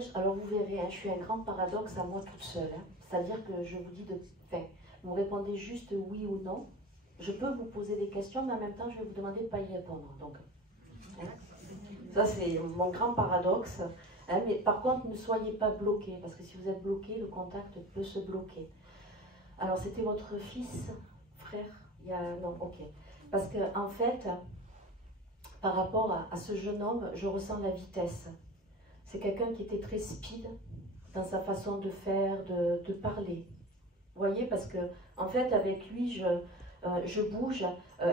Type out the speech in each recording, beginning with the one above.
ça, alors vous verrez, hein, je suis un grand paradoxe à moi toute seule. Hein. C'est-à-dire que je vous dis enfin, vous répondez juste oui ou non. Je peux vous poser des questions, mais en même temps, je vais vous demander de ne pas y répondre. Donc, hein. Ça, c'est mon grand paradoxe. Hein, mais par contre, ne soyez pas bloqués, parce que si vous êtes bloqué, le contact peut se bloquer. Alors, c'était votre fils, frère? Non, ok. Parce que, en fait, par rapport à ce jeune homme, je ressens la vitesse. C'est quelqu'un qui était très speed dans sa façon de faire, de parler. Vous voyez, parce que, en fait, avec lui, je bouge.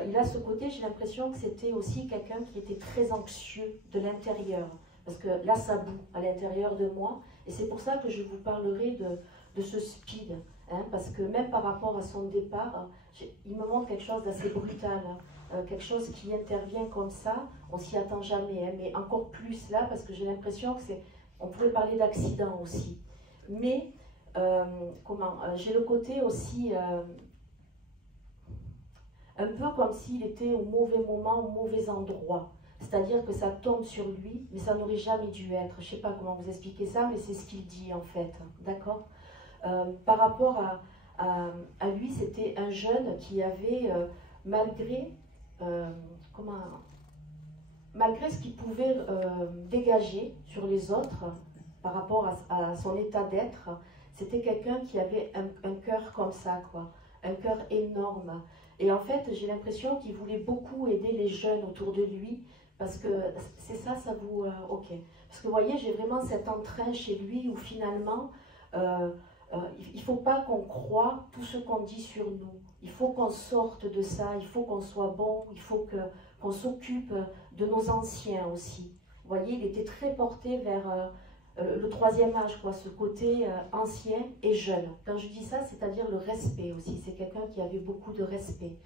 Il a ce côté, j'ai l'impression que c'était aussi quelqu'un qui était très anxieux de l'intérieur. Parce que là, ça boue à l'intérieur de moi. Et c'est pour ça que je vous parlerai de ce speed. Hein, parce que même par rapport à son départ, il me montre quelque chose d'assez brutal. Hein, quelque chose qui intervient comme ça, on s'y attend jamais. Hein, mais encore plus là, parce que j'ai l'impression que c'est... On pourrait parler d'accident aussi. Mais, j'ai le côté aussi... un peu comme s'il était au mauvais moment, au mauvais endroit. C'est-à-dire que ça tombe sur lui, mais ça n'aurait jamais dû être. Je ne sais pas comment vous expliquer ça, mais c'est ce qu'il dit en fait. D'accord. Par rapport à lui, c'était un jeune qui avait, malgré ce qu'il pouvait dégager sur les autres, par rapport à son état d'être, c'était quelqu'un qui avait un cœur comme ça, quoi. Un cœur énorme. Et en fait, j'ai l'impression qu'il voulait beaucoup aider les jeunes autour de lui, parce que c'est ça, ça vous... ok. Parce que vous voyez, j'ai vraiment cet entrain chez lui où finalement, il ne faut pas qu'on croie tout ce qu'on dit sur nous. Il faut qu'on sorte de ça, il faut qu'on soit bon, il faut qu'on s'occupe de nos anciens aussi. Vous voyez, il était très porté vers... le troisième âge, quoi, ce côté ancien et jeune. Quand je dis ça, c'est-à-dire le respect aussi. C'est quelqu'un qui avait beaucoup de respect.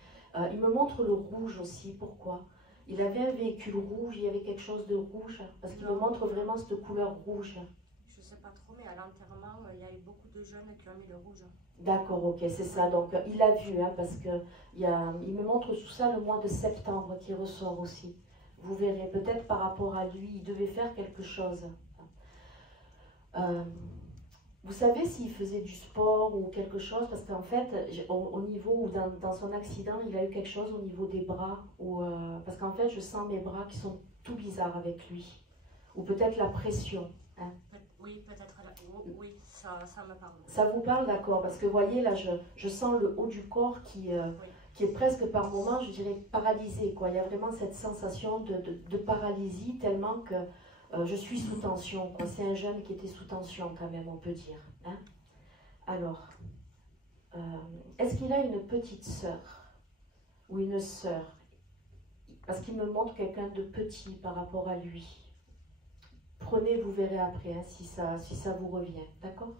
Il me montre le rouge aussi. Pourquoi? Il avait un véhicule rouge, il y avait quelque chose de rouge, parce qu'il me montre vraiment cette couleur rouge. Je ne sais pas trop, mais à l'enterrement, il y a eu beaucoup de jeunes qui ont mis le rouge. D'accord, ok, c'est ça. Donc, il l'a vu, hein, parce il me montre tout ça le mois de septembre qui ressort aussi. Vous verrez, peut-être par rapport à lui, il devait faire quelque chose. Vous savez s'il faisait du sport ou quelque chose, parce qu'en fait, au niveau où dans son accident, il a eu quelque chose au niveau des bras, parce qu'en fait, je sens mes bras qui sont tout bizarres avec lui, ou peut-être la pression. Hein. Oui, peut-être, oui, ça me parle. Ça vous parle, d'accord, parce que vous voyez, là, je sens le haut du corps qui est presque par moments, je dirais, paralysé, quoi. Il y a vraiment cette sensation de paralysie, tellement que je suis sous tension. C'est un jeune qui était sous tension quand même, on peut dire. Hein. Alors, est-ce qu'il a une petite sœur ou une sœur? Parce qu'il me montre quelqu'un de petit par rapport à lui. Prenez, vous verrez après, hein, si ça vous revient. D'accord?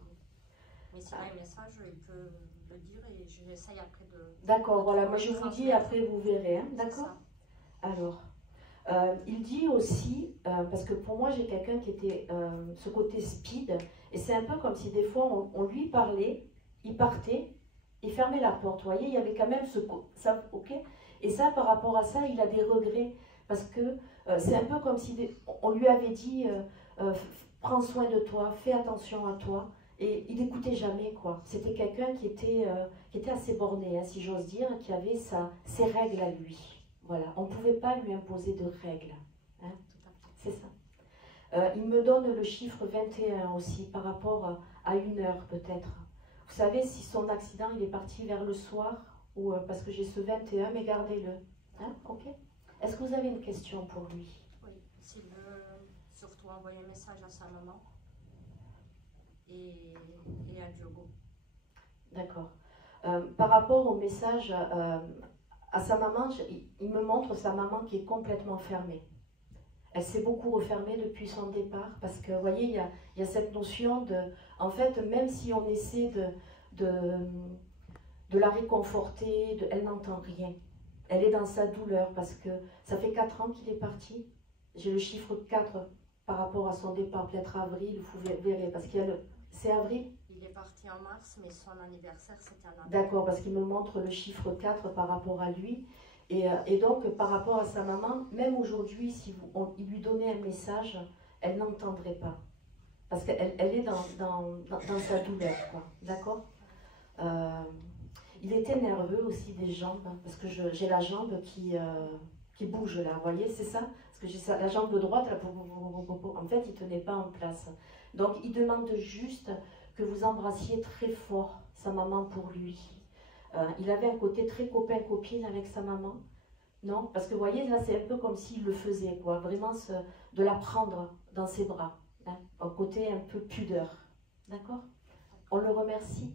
Mais s'il a un message, il peut le dire et j'essaye après de... D'accord, voilà. Moi, je vous dis, après, vous verrez. Hein, d'accord? Alors... il dit aussi, parce que pour moi j'ai quelqu'un qui était ce côté speed, et c'est un peu comme si des fois on lui parlait, il partait, il fermait la porte, vous voyez, il y avait quand même ça, ok. Et ça, par rapport à ça, il a des regrets, parce que c'est un peu comme si on lui avait dit, prends soin de toi, fais attention à toi, et il n'écoutait jamais, quoi. C'était quelqu'un qui était assez borné, hein, si j'ose dire, qui avait ses règles à lui. Voilà, on ne pouvait pas lui imposer de règles. Hein. C'est ça. Il me donne le chiffre 21 aussi, par rapport à 1 heure peut-être. Vous savez, si son accident, il est parti vers le soir, ou parce que j'ai ce 21, mais gardez-le. Hein, ok. Est-ce que vous avez une question pour lui? Oui, s'il veut surtout envoyer un message à sa maman et à Diogo. D'accord. Par rapport au message... à sa maman, il me montre sa maman qui est complètement fermée. Elle s'est beaucoup refermée depuis son départ, parce que, vous voyez, il y a cette notion de... En fait, même si on essaie de la réconforter, elle n'entend rien. Elle est dans sa douleur, parce que ça fait 4 ans qu'il est parti. J'ai le chiffre 4 par rapport à son départ, peut-être avril, vous verrez, parce qu'il y a le... C'est avril? Il est parti en mars, mais son anniversaire, c'était en avril. D'accord, parce qu'il me montre le chiffre 4 par rapport à lui. Et donc, par rapport à sa maman, même aujourd'hui, si il lui donnait un message, elle n'entendrait pas. parce qu'elle est dans sa douleur, quoi. D'accord. Il était nerveux aussi des jambes, hein, parce que j'ai la jambe qui bouge là, vous voyez, c'est ça? Parce que j'ai la jambe droite, là, en fait, il ne tenait pas en place. Donc, il demande juste que vous embrassiez très fort sa maman pour lui. Il avait un côté très copain-copine avec sa maman. Non, parce que vous voyez, là, c'est un peu comme s'il le faisait, quoi. Vraiment, de la prendre dans ses bras. Hein, un côté un peu pudeur. D'accord? On le remercie.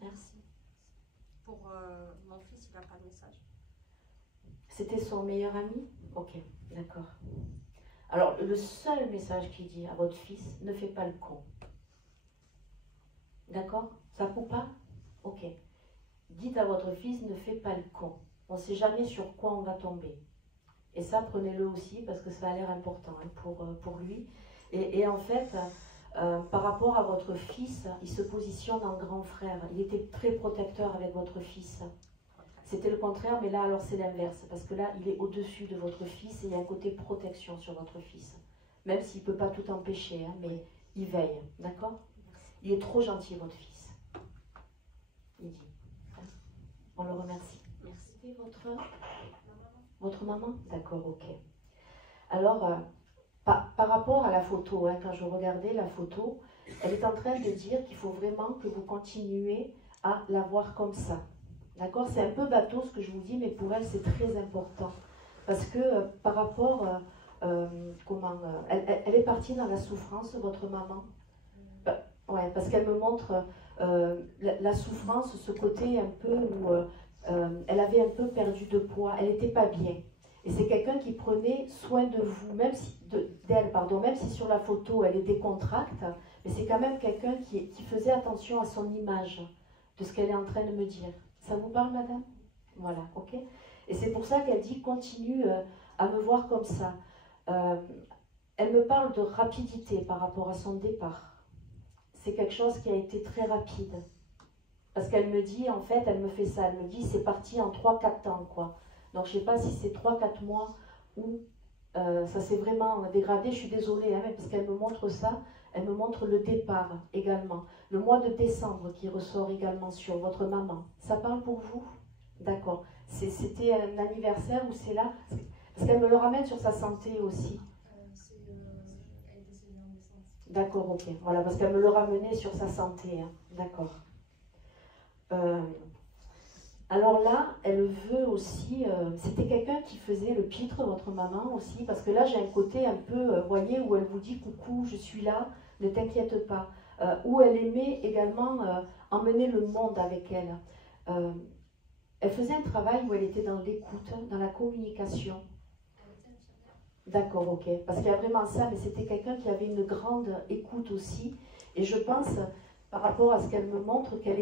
Merci. Pour mon fils, il n'a pas de message. C'était son meilleur ami? Ok, d'accord. Alors, le seul message qu'il dit à votre fils, ne fais pas le con. D'accord? Ça coupe pas? Ok. Dites à votre fils, ne fais pas le con. On ne sait jamais sur quoi on va tomber. Et ça, prenez-le aussi, parce que ça a l'air important hein, pour lui. Et en fait, par rapport à votre fils, il se positionne en grand frère. Il était très protecteur avec votre fils. C'était le contraire, mais là, alors c'est l'inverse. Parce que là, il est au-dessus de votre fils et il y a un côté protection sur votre fils. Même s'il ne peut pas tout empêcher, hein, mais il veille. D'accord? Il est trop gentil, votre fils. Il dit. On le remercie. Merci. C'était votre maman? D'accord, ok. Alors, par rapport à la photo, hein, quand je regardais la photo, elle est en train de dire qu'il faut vraiment que vous continuez à la voir comme ça. D'accord? C'est un peu bateau ce que je vous dis, mais pour elle, c'est très important. Parce que par rapport, elle est partie dans la souffrance, votre maman. Ouais, parce qu'elle me montre la souffrance, ce côté un peu où elle avait un peu perdu de poids, elle n'était pas bien. Et c'est quelqu'un qui prenait soin de vous, même si, d'elle, pardon, même si sur la photo elle est décontracte, mais c'est quand même quelqu'un qui faisait attention à son image, de ce qu'elle est en train de me dire. Ça vous parle, madame? Voilà, ok. Et c'est pour ça qu'elle dit, continue à me voir comme ça. Elle me parle de rapidité par rapport à son départ. C'est quelque chose qui a été très rapide. Parce qu'elle me dit, en fait, elle me fait ça, elle me dit, c'est parti en 3-4 temps, quoi. Donc, je ne sais pas si c'est 3-4 mois ou ça s'est vraiment dégradé. Je suis désolée, hein, parce qu'elle me montre ça. Elle me montre le départ également. Le mois de décembre qui ressort également sur votre maman. Ça parle pour vous? D'accord. C'était un anniversaire ou c'est là? Parce qu'elle me le ramène sur sa santé aussi. Elle est décédée en décembre. D'accord, ok. Voilà, parce qu'elle me le ramenait sur sa santé. Hein. D'accord. Alors là, elle veut aussi... c'était quelqu'un qui faisait le pitre, votre maman aussi, parce que là, j'ai un côté un peu, voyez, où elle vous dit « Coucou, je suis là, ne t'inquiète pas ». Où elle aimait également emmener le monde avec elle. Elle faisait un travail où elle était dans l'écoute, dans la communication. Elle était infirmière. D'accord, ok. Parce qu'il y a vraiment ça, mais c'était quelqu'un qui avait une grande écoute aussi. Et je pense, par rapport à ce qu'elle me montre, qu'elle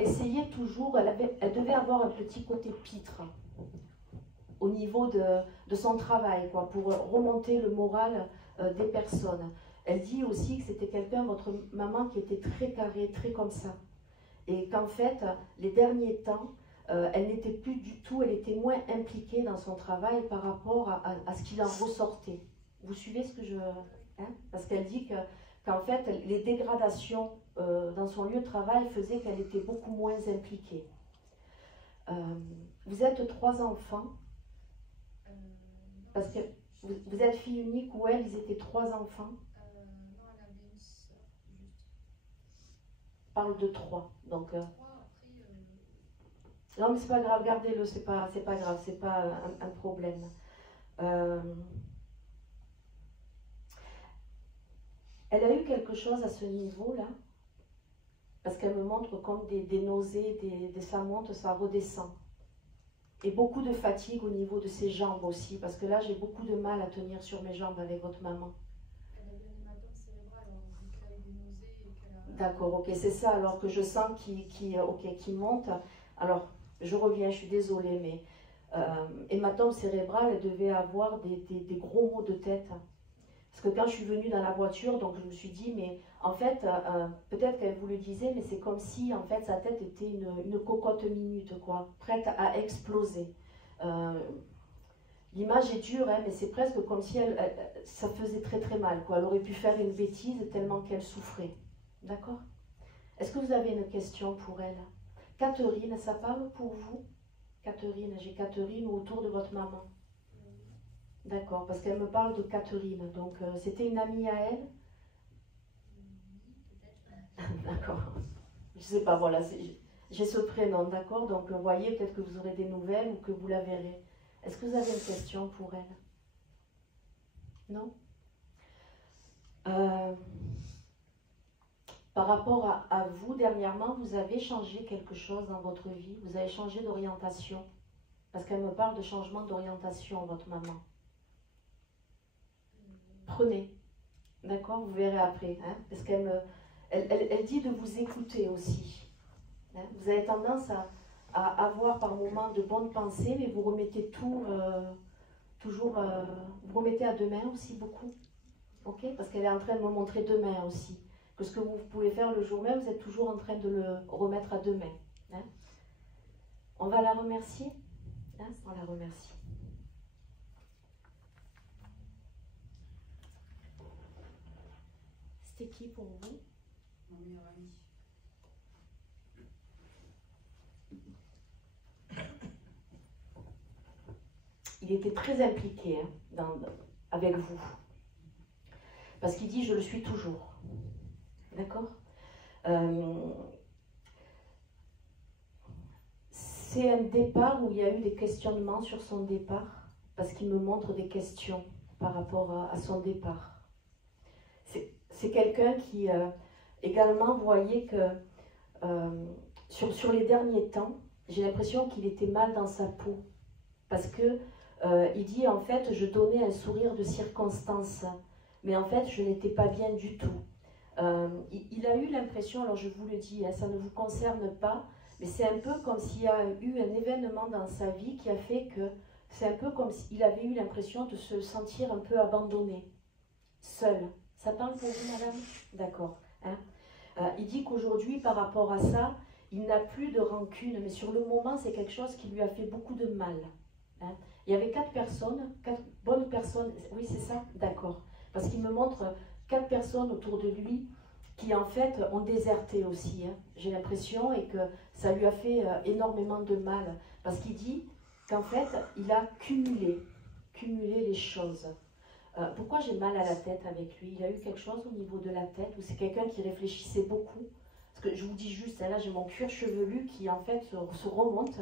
essayait toujours, elle devait avoir un petit côté pitre au niveau de son travail, quoi, pour remonter le moral des personnes. Elle dit aussi que c'était quelqu'un, votre maman, qui était très carré, très comme ça. Et qu'en fait, les derniers temps, elle n'était plus du tout, elle était moins impliquée dans son travail par rapport à ce qu'il en ressortait. Vous suivez ce que je... Hein? Parce qu'elle dit qu'en fait, les dégradations dans son lieu de travail faisaient qu'elle était beaucoup moins impliquée. Vous êtes 3 enfants, parce que vous êtes fille unique ou elle, ils étaient 3 enfants. Non, elle avait une sœur, juste. Parle de 3. Donc, 3, après... non, mais c'est pas grave, gardez-le, c'est pas grave, c'est pas un problème. Elle a eu quelque chose à ce niveau-là, parce qu'elle me montre comme des nausées, ça monte, ça redescend. Et beaucoup de fatigue au niveau de ses jambes aussi, parce que là, j'ai beaucoup de mal à tenir sur mes jambes avec votre maman. Elle a eu un hématome cérébral, alors vu qu'elle a eu des nausées et qu'elle a... D'accord, ok, c'est ça, alors que je sens qu'il monte. Alors, je reviens, je suis désolée, mais hématome cérébral, elle devait avoir des gros maux de tête. Parce que quand je suis venue dans la voiture, donc je me suis dit, mais en fait, peut-être qu'elle vous le disait, mais c'est comme si en fait sa tête était une cocotte minute, quoi, prête à exploser. Il l'image est dure, hein, mais c'est presque comme si ça faisait très très mal, quoi. Elle aurait pu faire une bêtise tellement qu'elle souffrait. D'accord? Est-ce que vous avez une question pour elle? Catherine, ça parle pour vous? Catherine, j'ai Catherine autour de votre maman. D'accord, parce qu'elle me parle de Catherine. Donc, c'était une amie à elle? D'accord. Je sais pas, voilà, j'ai ce prénom, d'accord? Donc, vous voyez, peut-être que vous aurez des nouvelles ou que vous la verrez. Est-ce que vous avez une question pour elle? Non? Par rapport à vous, dernièrement, vous avez changé quelque chose dans votre vie? Vous avez changé d'orientation? Parce qu'elle me parle de changement d'orientation, votre maman. Prenez. D'accord? Vous verrez après. Hein? Parce elle dit de vous écouter aussi. Hein? Vous avez tendance à avoir par moments de bonnes pensées, mais vous remettez tout, vous remettez à demain aussi beaucoup. Ok? Parce qu'elle est en train de me montrer demain aussi. Que ce que vous pouvez faire le jour même, vous êtes toujours en train de le remettre à demain. Hein? On va la remercier? Hein? On la remercie. C'était qui pour vous? Mon meilleur ami. Il était très impliqué hein, avec vous. Parce qu'il dit, je le suis toujours. D'accord? C'est un départ où il y a eu des questionnements sur son départ, parce qu'il me montre des questions par rapport à son départ. C'est quelqu'un qui également voyait que sur les derniers temps, j'ai l'impression qu'il était mal dans sa peau. Parce que il dit en fait, je donnais un sourire de circonstance, mais en fait, je n'étais pas bien du tout. Il a eu l'impression, alors je vous le dis, hein, ça ne vous concerne pas, mais c'est un peu comme s'il y a eu un événement dans sa vie qui a fait que c'est un peu comme s'il avait eu l'impression de se sentir un peu abandonné, seul. Ça parle pour vous, madame? D'accord. Hein? Il dit qu'aujourd'hui, par rapport à ça, il n'a plus de rancune, mais sur le moment, c'est quelque chose qui lui a fait beaucoup de mal. Hein? Il y avait 4 personnes, 4 bonnes personnes, oui c'est ça? D'accord. Parce qu'il me montre 4 personnes autour de lui qui en fait ont déserté aussi, hein, j'ai l'impression, et que ça lui a fait énormément de mal. Parce qu'il dit qu'en fait, il a cumulé les choses. Pourquoi j'ai mal à la tête avec lui? Il a eu quelque chose au niveau de la tête, ou c'est quelqu'un qui réfléchissait beaucoup? Parce que je vous dis juste, là j'ai mon cuir chevelu qui en fait se remonte,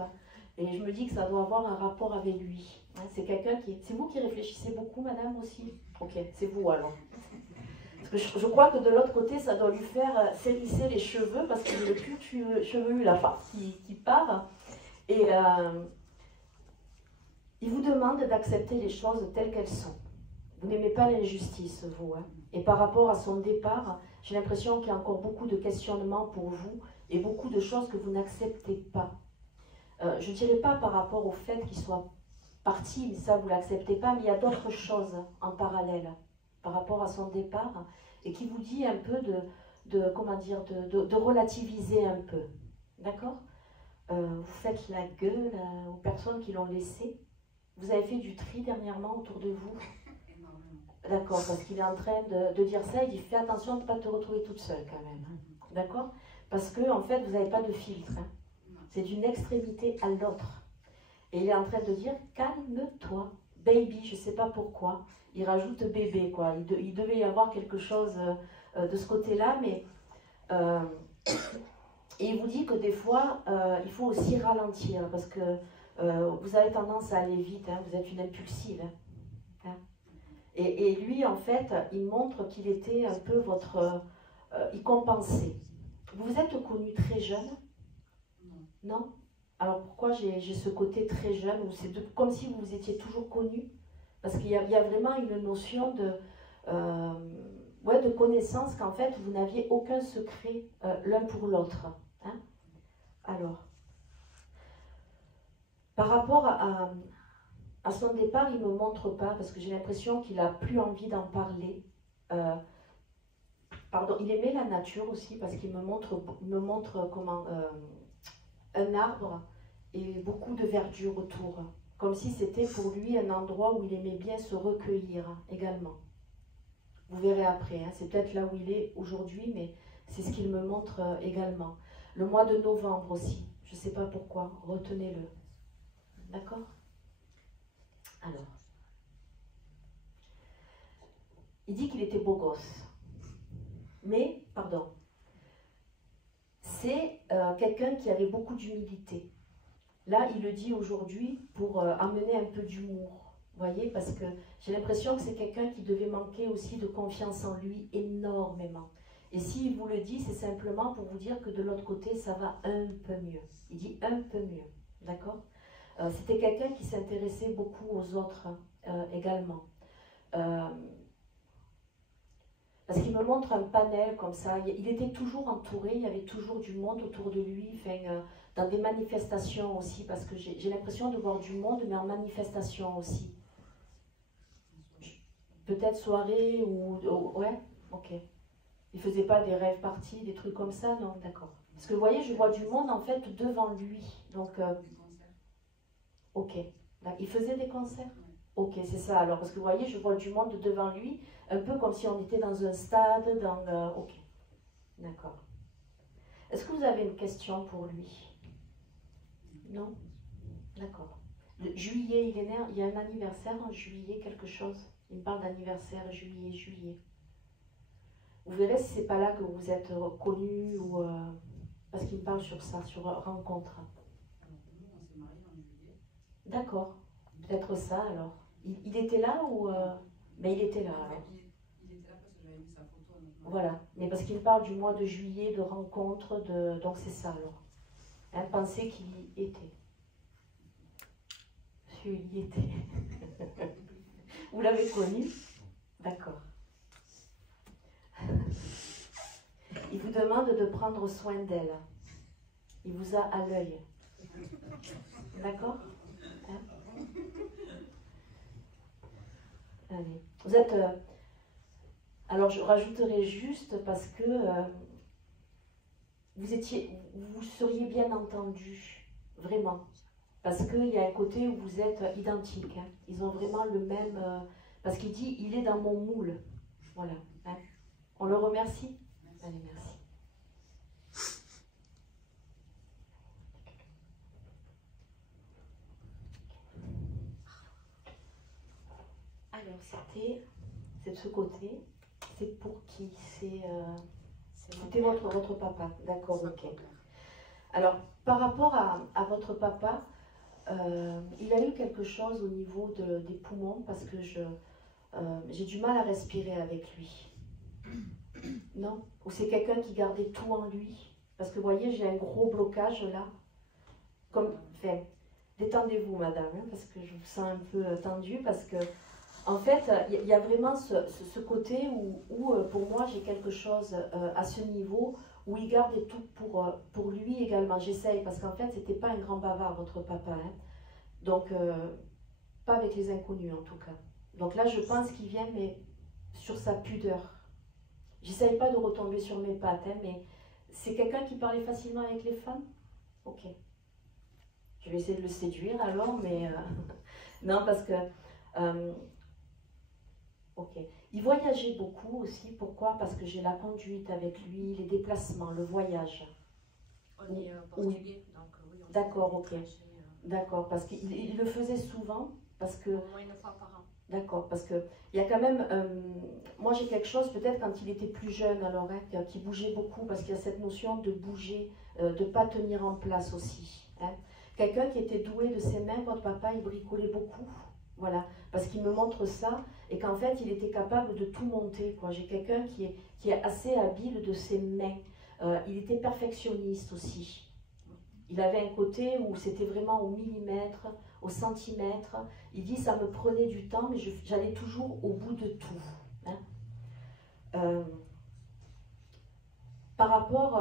et je me dis que ça doit avoir un rapport avec lui. Hein, c'est quelqu'un qui... C'est vous qui réfléchissez beaucoup, madame, aussi? Ok, c'est vous alors. Parce que je crois que de l'autre côté, ça doit lui faire s'hérisser les cheveux, parce qu'il a le cuir chevelu, la part qui part. Et il vous demande d'accepter les choses telles qu'elles sont. Vous n'aimez pas l'injustice, vous. Hein. Et par rapport à son départ, j'ai l'impression qu'il y a encore beaucoup de questionnements pour vous et beaucoup de choses que vous n'acceptez pas. Je ne dirais pas par rapport au fait qu'il soit parti, mais ça, vous ne l'acceptez pas, mais il y a d'autres choses en parallèle par rapport à son départ et qui vous dit un peu de relativiser un peu. D'accord? Vous faites la gueule aux personnes qui l'ont laissé. Vous avez fait du tri dernièrement autour de vous? D'accord, parce qu'il est en train de dire ça, il dit fais attention de ne pas te retrouver toute seule quand même. D'accord? Parce que en fait, vous n'avez pas de filtre. Hein. C'est d'une extrémité à l'autre. Et il est en train de dire calme-toi, baby, je ne sais pas pourquoi. Il rajoute bébé, quoi. Il devait y avoir quelque chose de ce côté-là, mais. Et il vous dit que des fois, il faut aussi ralentir, parce que vous avez tendance à aller vite, hein, vous êtes une impulsive. Hein. Et lui, en fait, il montre qu'il était un peu votre... il compensait. Vous vous êtes connu très jeune? Non? Alors pourquoi j'ai ce côté très jeune, où c'est comme si vous étiez toujours connu? Parce qu'il y a vraiment une notion de connaissance qu'en fait, vous n'aviez aucun secret l'un pour l'autre. Hein? Alors, par rapport à son départ, il ne me montre pas, parce que j'ai l'impression qu'il n'a plus envie d'en parler. Pardon, il aimait la nature aussi, parce qu'il me montre comment, un arbre et beaucoup de verdure autour. comme si c'était pour lui un endroit où il aimait bien se recueillir également. Vous verrez après, hein, c'est peut-être là où il est aujourd'hui, mais c'est ce qu'il me montre également. Le mois de novembre aussi, je ne sais pas pourquoi, retenez-le. D'accord? Alors, il dit qu'il était beau gosse, mais, pardon, c'est quelqu'un qui avait beaucoup d'humilité. Là, il le dit aujourd'hui pour amener un peu d'humour, voyez, parce que j'ai l'impression que c'est quelqu'un qui devait manquer aussi de confiance en lui énormément. Et s'il vous le dit, c'est simplement pour vous dire que de l'autre côté, ça va un peu mieux. Il dit un peu mieux, d'accord? C'était quelqu'un qui s'intéressait beaucoup aux autres également. Parce qu'il me montre un panel comme ça. Il était toujours entouré, il y avait toujours du monde autour de lui, enfin, dans des manifestations aussi, parce que j'ai l'impression de voir du monde, mais en manifestation aussi. Peut-être soirée ou... ouais, ok. Il faisait pas des rêves parties, des trucs comme ça, non, d'accord. Parce que vous voyez, je vois du monde en fait devant lui. Donc, ok. Il faisait des concerts? Ok, c'est ça alors. Parce que vous voyez, je vois du monde devant lui, un peu comme si on était dans un stade, ok, d'accord. Est-ce que vous avez une question pour lui? Non? D'accord. Juillet, il est né, il y a un anniversaire en juillet, quelque chose? Il me parle d'anniversaire, juillet. Vous verrez si c'est pas là que vous êtes connu ou... parce qu'il me parle sur ça, sur rencontre. Alors, nous, on s'est mariés en juillet. D'accord. Peut-être ça alors. Il était là ou... Mais il était là alors. Il était là parce que j'avais mis sa photo à notre mariage. Voilà. Mais parce qu'il parle du mois de juillet, de rencontre, de... Donc c'est ça alors. Hein, pensez qu'il y était. Monsieur, il y était. Vous l'avez connu? D'accord. Il vous demande de prendre soin d'elle. Il vous a à l'œil. D'accord? Hein? Allez. Vous êtes... alors je rajouterai juste parce que vous seriez bien entendu, vraiment. Parce qu'il y a un côté où vous êtes identiques. Hein. Ils ont vraiment le même... parce qu'il dit, il est dans mon moule. Voilà. Hein. On le remercie? Allez, merci. Alors, c'est de ce côté. C'est pour qui? C'était votre papa. D'accord, ok. Alors, par rapport à votre papa, il a eu quelque chose au niveau des poumons parce que j'ai du mal à respirer avec lui. Non? Ou c'est quelqu'un qui gardait tout en lui? Parce que vous voyez, j'ai un gros blocage là. Enfin, détendez-vous, madame, hein, parce que je vous sens un peu tendue, parce que, en fait, il y a vraiment ce côté où pour moi, j'ai quelque chose à ce niveau, où il gardait tout pour lui également. J'essaye, parce qu'en fait, c'était pas un grand bavard, votre papa. Hein. Donc, pas avec les inconnus, en tout cas. Donc là, je pense qu'il vient, mais sur sa pudeur. J'essaye pas de retomber sur mes pattes, hein, mais c'est quelqu'un qui parlait facilement avec les femmes? Ok. Je vais essayer de le séduire alors, mais... non, parce que... ok. Il voyageait beaucoup aussi. Pourquoi? Parce que j'ai la conduite avec lui, les déplacements, le voyage. On est portugais, donc oui. D'accord, ok. D'accord, parce qu'il le faisait souvent, parce que... Au moins une fois par an. D'accord, parce qu'il y a quand même... moi, j'ai quelque chose, peut-être quand il était plus jeune, alors, hein, qui bougeait beaucoup, parce qu'il y a cette notion de bouger, de ne pas tenir en place aussi. Hein. Quelqu'un qui était doué de ses mains, votre papa, il bricolait beaucoup. Voilà, parce qu'il me montre ça, et qu'en fait, il était capable de tout monter, quoi. J'ai quelqu'un qui est assez habile de ses mains. Il était perfectionniste aussi. Il avait un côté où c'était vraiment au millimètre, au centimètre. Il dit, ça me prenait du temps, mais j'allais toujours au bout de tout. Hein. Par rapport,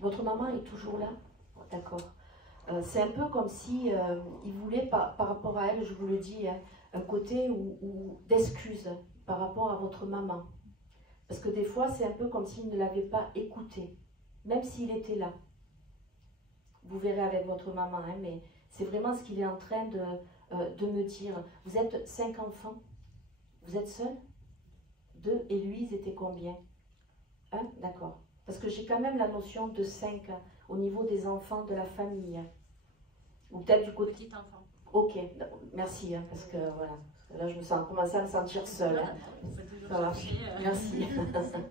votre maman est toujours là? D'accord. C'est un peu comme si il voulait, par rapport à elle, je vous le dis, hein, un côté d'excuse par rapport à votre maman. Parce que des fois, c'est un peu comme s'il ne l'avait pas écouté, même s'il était là. vous verrez avec votre maman, hein, mais c'est vraiment ce qu'il est en train de me dire. Vous êtes 5 enfants? Vous êtes seul? 2, et lui, ils étaient combien? 1, d'accord. Parce que j'ai quand même la notion de 5 au niveau des enfants de la famille. Ou peut-être du côté... Petit enfant. Ok, merci, hein, parce que voilà. Là, je me sens commencé à me sentir seule. Hein. On peut toujours Ça va. chercher, Merci. petit enfant.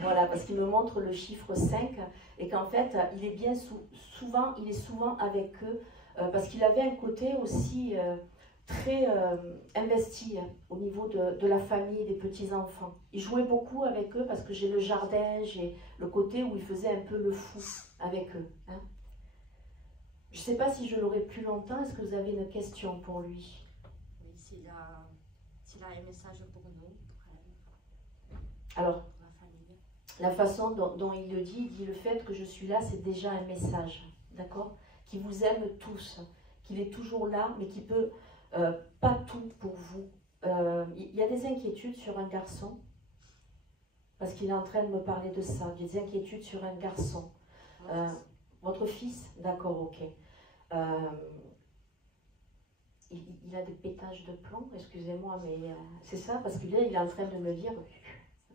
Voilà, parce qu'il me montre le chiffre 5 et qu'en fait, il est bien souvent, il est souvent avec eux parce qu'il avait un côté aussi très investi au niveau de la famille, des petits-enfants. Il jouait beaucoup avec eux parce que j'ai le jardin, j'ai le côté où il faisait un peu le fou avec eux. Hein. Je ne sais pas si je l'aurai plus longtemps. Est-ce que vous avez une question pour lui? Oui, s'il a un message pour nous, pour elle, Alors, pour la famille. la façon dont il le dit, il dit le fait que je suis là, c'est déjà un message, d'accord? Qu'il vous aime tous, qu'il est toujours là, mais qu'il peut pas tout pour vous. Il y a des inquiétudes sur un garçon, parce qu'il est en train de me parler de ça, des inquiétudes sur un garçon. Votre fils? D'accord, ok. Il a des pétages de plomb, excusez-moi, mais c'est ça, parce que là, il est en train de me dire,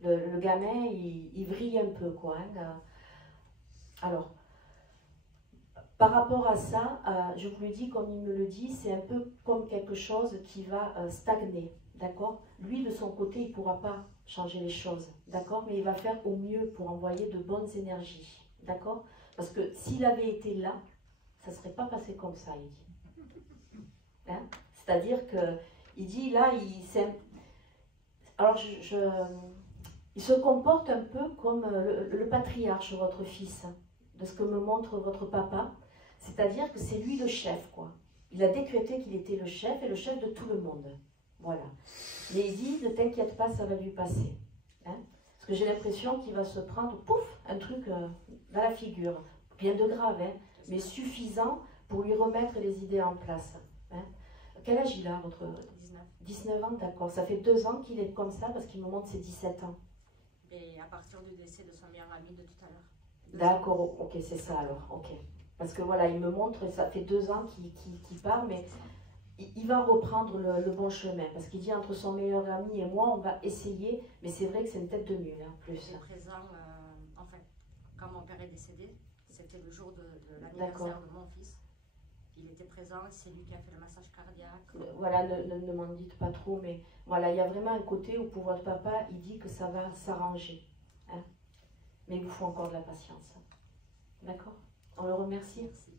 le gamin, il vrille un peu, quoi. Hein. Alors, par rapport à ça, je vous le dis, comme il me le dit, c'est un peu comme quelque chose qui va stagner, d'accord? Lui, de son côté, il ne pourra pas changer les choses, d'accord? Mais il va faire au mieux pour envoyer de bonnes énergies, d'accord? Parce que s'il avait été là, ça ne serait pas passé comme ça, il dit. Hein? C'est-à-dire qu'il dit, là, alors, il se comporte un peu comme le patriarche, votre fils, hein, de ce que me montre votre papa. C'est-à-dire que c'est lui le chef, quoi. Il a décrété qu'il était le chef et le chef de tout le monde. Voilà. Mais il dit, ne t'inquiète pas, ça va lui passer. Hein? Parce que j'ai l'impression qu'il va se prendre, pouf, un truc dans la figure. Rien de grave, hein, mais suffisant pour lui remettre les idées en place. Hein? Quel âge il a, votre... 19 ans, d'accord. Ça fait 2 ans qu'il est comme ça, parce qu'il me montre ses 17 ans. Et à partir du décès de son meilleur ami de tout à l'heure. D'accord, ok, c'est ça alors, ok. Parce que voilà, il me montre, ça fait 2 ans qu'il part, mais il va reprendre le bon chemin. Parce qu'il dit, entre son meilleur ami et moi, on va essayer, mais c'est vrai que c'est une tête de mule, hein, plus. Il est présent, enfin, quand mon père est décédé, c'était le jour de l'anniversaire de mon fils. Il était présent, c'est lui qui a fait le massage cardiaque. Voilà, ne m'en dites pas trop, mais voilà, il y a vraiment un côté où pour votre papa, il dit que ça va s'arranger. Hein? Mais il vous faut encore de la patience. D'accord? On le remercie. Merci.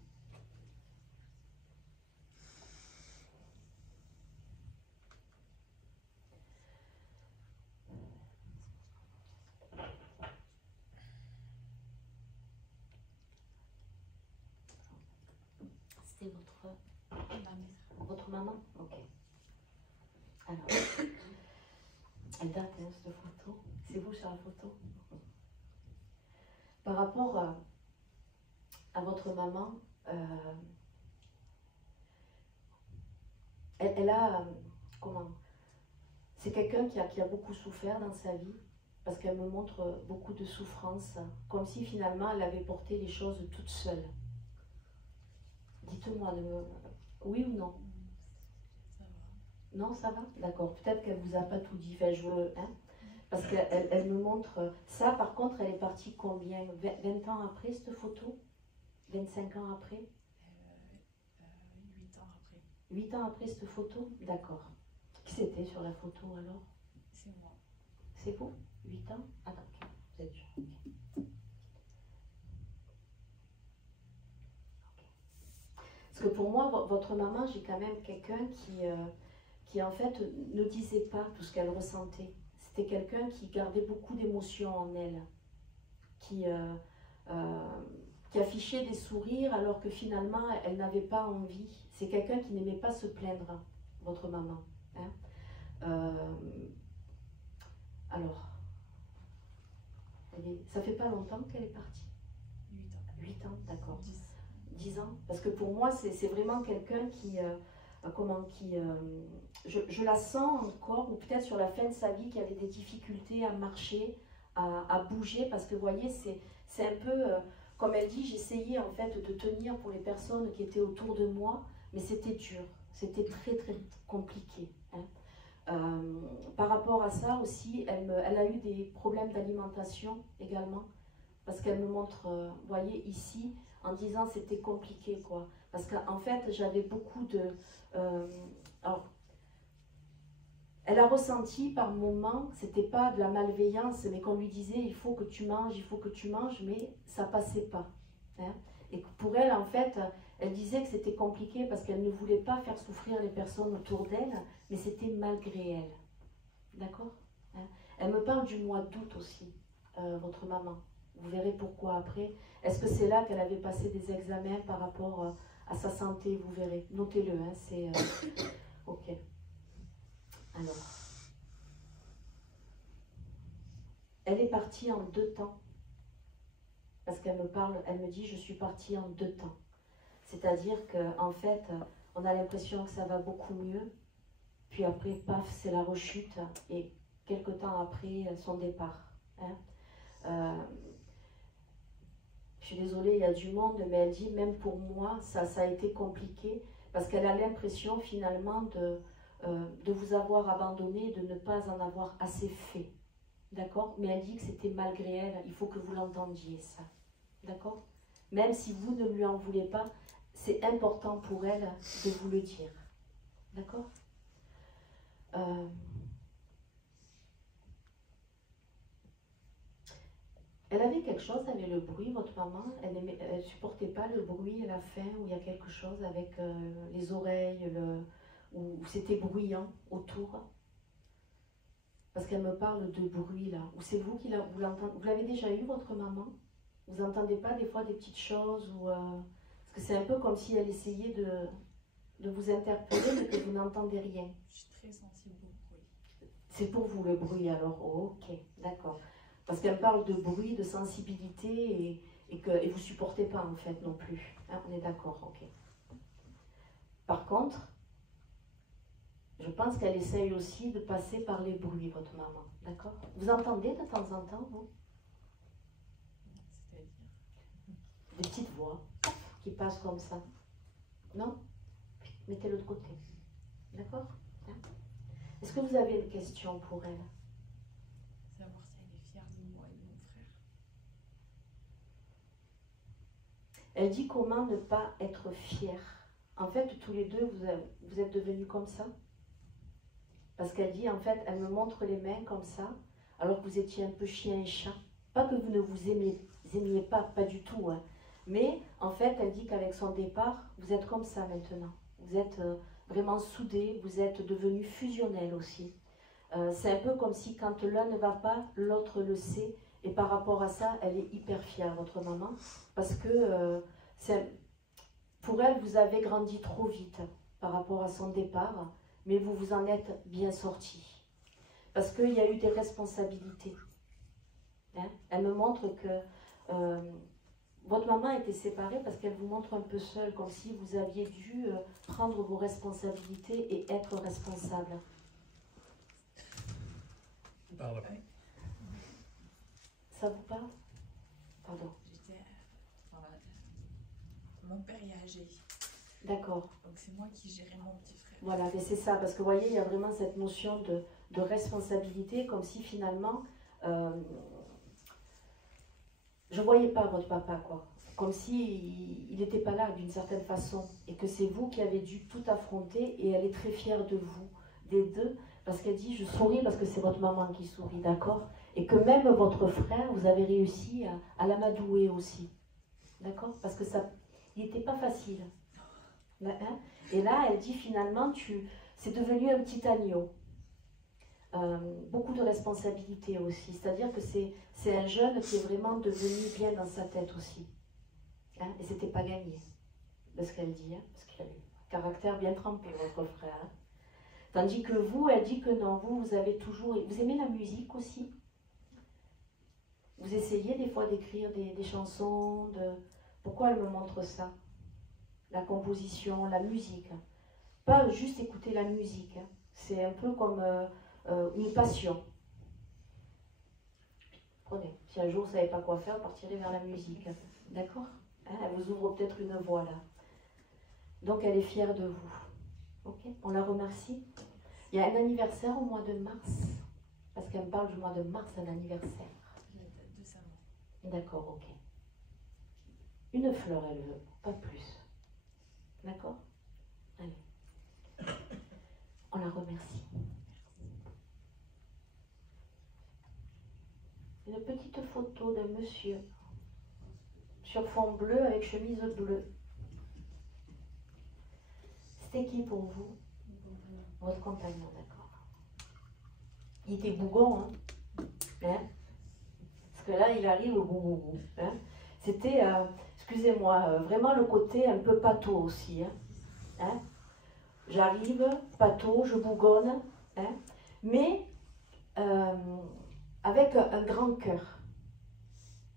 C'était votre maman? Ok. Alors, elle date, hein, cette photo. C'est vous sur la photo? Par rapport à votre maman, elle a, comment? C'est quelqu'un qui a beaucoup souffert dans sa vie, parce qu'elle me montre beaucoup de souffrance, comme si finalement elle avait porté les choses toute seule. Dites-moi, oui ou non? Ça va. Non, ça va? D'accord. Peut-être qu'elle vous a pas tout dit. Enfin, hein? Parce qu'elle me montre ça. Par contre, elle est partie combien? 20 ans après cette photo? 25 ans après? 8 ans après. 8 ans après cette photo? D'accord. Qui c'était sur la photo alors? C'est moi. C'est vous? 8 ans? Ah, ok. Vous êtes sûr. Ok. Parce que pour moi, votre maman, j'ai quand même quelqu'un qui en fait ne disait pas tout ce qu'elle ressentait. C'était quelqu'un qui gardait beaucoup d'émotions en elle, qui affichait des sourires alors que finalement elle n'avait pas envie. C'est quelqu'un qui n'aimait pas se plaindre, votre maman. Hein. Alors, ça fait pas longtemps qu'elle est partie? 8 ans. 8 ans, d'accord. 10. 10 ans. Parce que pour moi, c'est vraiment quelqu'un je la sens encore, ou peut-être sur la fin de sa vie, qui avait des difficultés à marcher, à bouger, parce que vous voyez, c'est un peu comme elle dit, j'essayais en fait de tenir pour les personnes qui étaient autour de moi, mais c'était dur, c'était très très compliqué. Hein. Par rapport à ça aussi, elle a eu des problèmes d'alimentation également, parce qu'elle me montre, vous voyez ici, en disant c'était compliqué quoi. Parce qu'en fait, j'avais beaucoup de... alors, elle a ressenti par moments, c'était pas de la malveillance, mais qu'on lui disait il faut que tu manges, mais ça passait pas. Hein. Et pour elle, en fait, elle disait que c'était compliqué parce qu'elle ne voulait pas faire souffrir les personnes autour d'elle, mais c'était malgré elle. D'accord? Hein. Elle me parle du mois d'août aussi, votre maman. Vous verrez pourquoi après. Est-ce que c'est là qu'elle avait passé des examens par rapport à sa santé? Vous verrez. Notez-le, hein, c'est... ok. Alors, elle est partie en 2 temps. Parce qu'elle me parle, elle me dit, je suis partie en 2 temps. C'est-à-dire qu'en fait, on a l'impression que ça va beaucoup mieux. Puis après, paf, c'est la rechute. Et quelque temps après, son départ. Hein. Je suis désolée, il y a du monde, mais elle dit, même pour moi, ça a été compliqué. Parce qu'elle a l'impression finalement de vous avoir abandonné, de ne pas en avoir assez fait. D'accord? Mais elle dit que c'était malgré elle, il faut que vous l'entendiez ça. D'accord? Même si vous ne lui en voulez pas, c'est important pour elle de vous le dire. D'accord? Elle avait quelque chose avec le bruit, votre maman. Elle ne supportait pas le bruit à la fin où il y a quelque chose avec les oreilles, où c'était bruyant autour. Parce qu'elle me parle de bruit là. Ou c'est vous qui l'entendez. Vous l'avez déjà eu, votre maman? Vous n'entendez pas des fois des petites choses parce que c'est un peu comme si elle essayait de vous interpeller mais que vous n'entendez rien. Je suis très sensible au bruit. C'est pour vous le bruit alors? Oh, ok, d'accord. Parce qu'elle parle de bruit, de sensibilité et vous ne supportez pas en fait non plus. Hein, on est d'accord, ok. Par contre, je pense qu'elle essaye aussi de passer par les bruits, votre maman. D'accord? Vous entendez de temps en temps, vous? C'est-à-dire? Des petites voix qui passent comme ça. Non? Mettez-le de côté. D'accord? Hein? Est-ce que vous avez une question pour elle? Savoir si elle est fière de moi et de mon frère. Elle dit comment ne pas être fière. En fait, tous les deux, vous êtes devenus comme ça. Parce qu'elle dit, en fait, elle me montre les mains comme ça, alors que vous étiez un peu chien et chat. Pas que vous ne vous aimiez pas, pas du tout. Hein. Mais, en fait, elle dit qu'avec son départ, vous êtes comme ça maintenant. Vous êtes vraiment soudés, vous êtes devenus fusionnels aussi. C'est un peu comme si quand l'un ne va pas, l'autre le sait. Et par rapport à ça, elle est hyper fière, votre maman. Parce que pour elle, vous avez grandi trop vite par rapport à son départ. Mais vous vous en êtes bien sorti. Parce qu'il y a eu des responsabilités. Hein? Elle me montre que votre maman était séparée parce qu'elle vous montre un peu seule, comme si vous aviez dû prendre vos responsabilités et être responsable. Parle. Ça vous parle? Pardon. Mon père est âgé. D'accord. Donc c'est moi qui gérais mon petit frère. Voilà, mais c'est ça, parce que vous voyez, il y a vraiment cette notion de responsabilité, comme si finalement, je ne voyais pas votre papa, quoi. Comme si il n'était pas là d'une certaine façon, et que c'est vous qui avez dû tout affronter, et elle est très fière de vous, des deux, parce qu'elle dit, je souris parce que c'est votre maman qui sourit, d'accord? Et que même votre frère, vous avez réussi à l'amadouer aussi, d'accord? Parce que ça, il n'était pas facile. Hein? Et là, elle dit finalement, c'est devenu un petit agneau. Beaucoup de responsabilités aussi. C'est-à-dire que c'est un jeune qui est vraiment devenu bien dans sa tête aussi. Hein? Et c'était pas gagné, de ce qu'elle dit. Hein? Parce qu'il a eu un caractère bien trempé, votre frère. Hein? Tandis que vous, elle dit que non, vous avez toujours... Vous aimez la musique aussi? Vous essayez des fois d'écrire des chansons Pourquoi elle me montre ça? La composition, la musique. Pas juste écouter la musique. C'est un peu comme une passion. apprenez. Si un jour vous ne savez pas quoi faire, partirez vers la musique. D'accord? Hein, elle vous ouvre peut-être une voie là. Donc elle est fière de vous. Ok? On la remercie. Il y a un anniversaire au mois de mars. Parce qu'elle me parle du mois de mars, un anniversaire. La date de sa mort. D'accord, ok. Une fleur, elle veut, pas plus. D'accord? Allez. On la remercie. Une petite photo d'un monsieur sur fond bleu avec chemise bleue. C'était qui pour vous? Votre compagnon, d'accord. Il était bougon, hein? Parce que là, il arrive au bout. Hein? C'était, excusez-moi, vraiment le côté un peu pâteau aussi. Hein? J'arrive, pâteau, je bougonne, hein? Mais avec un grand cœur,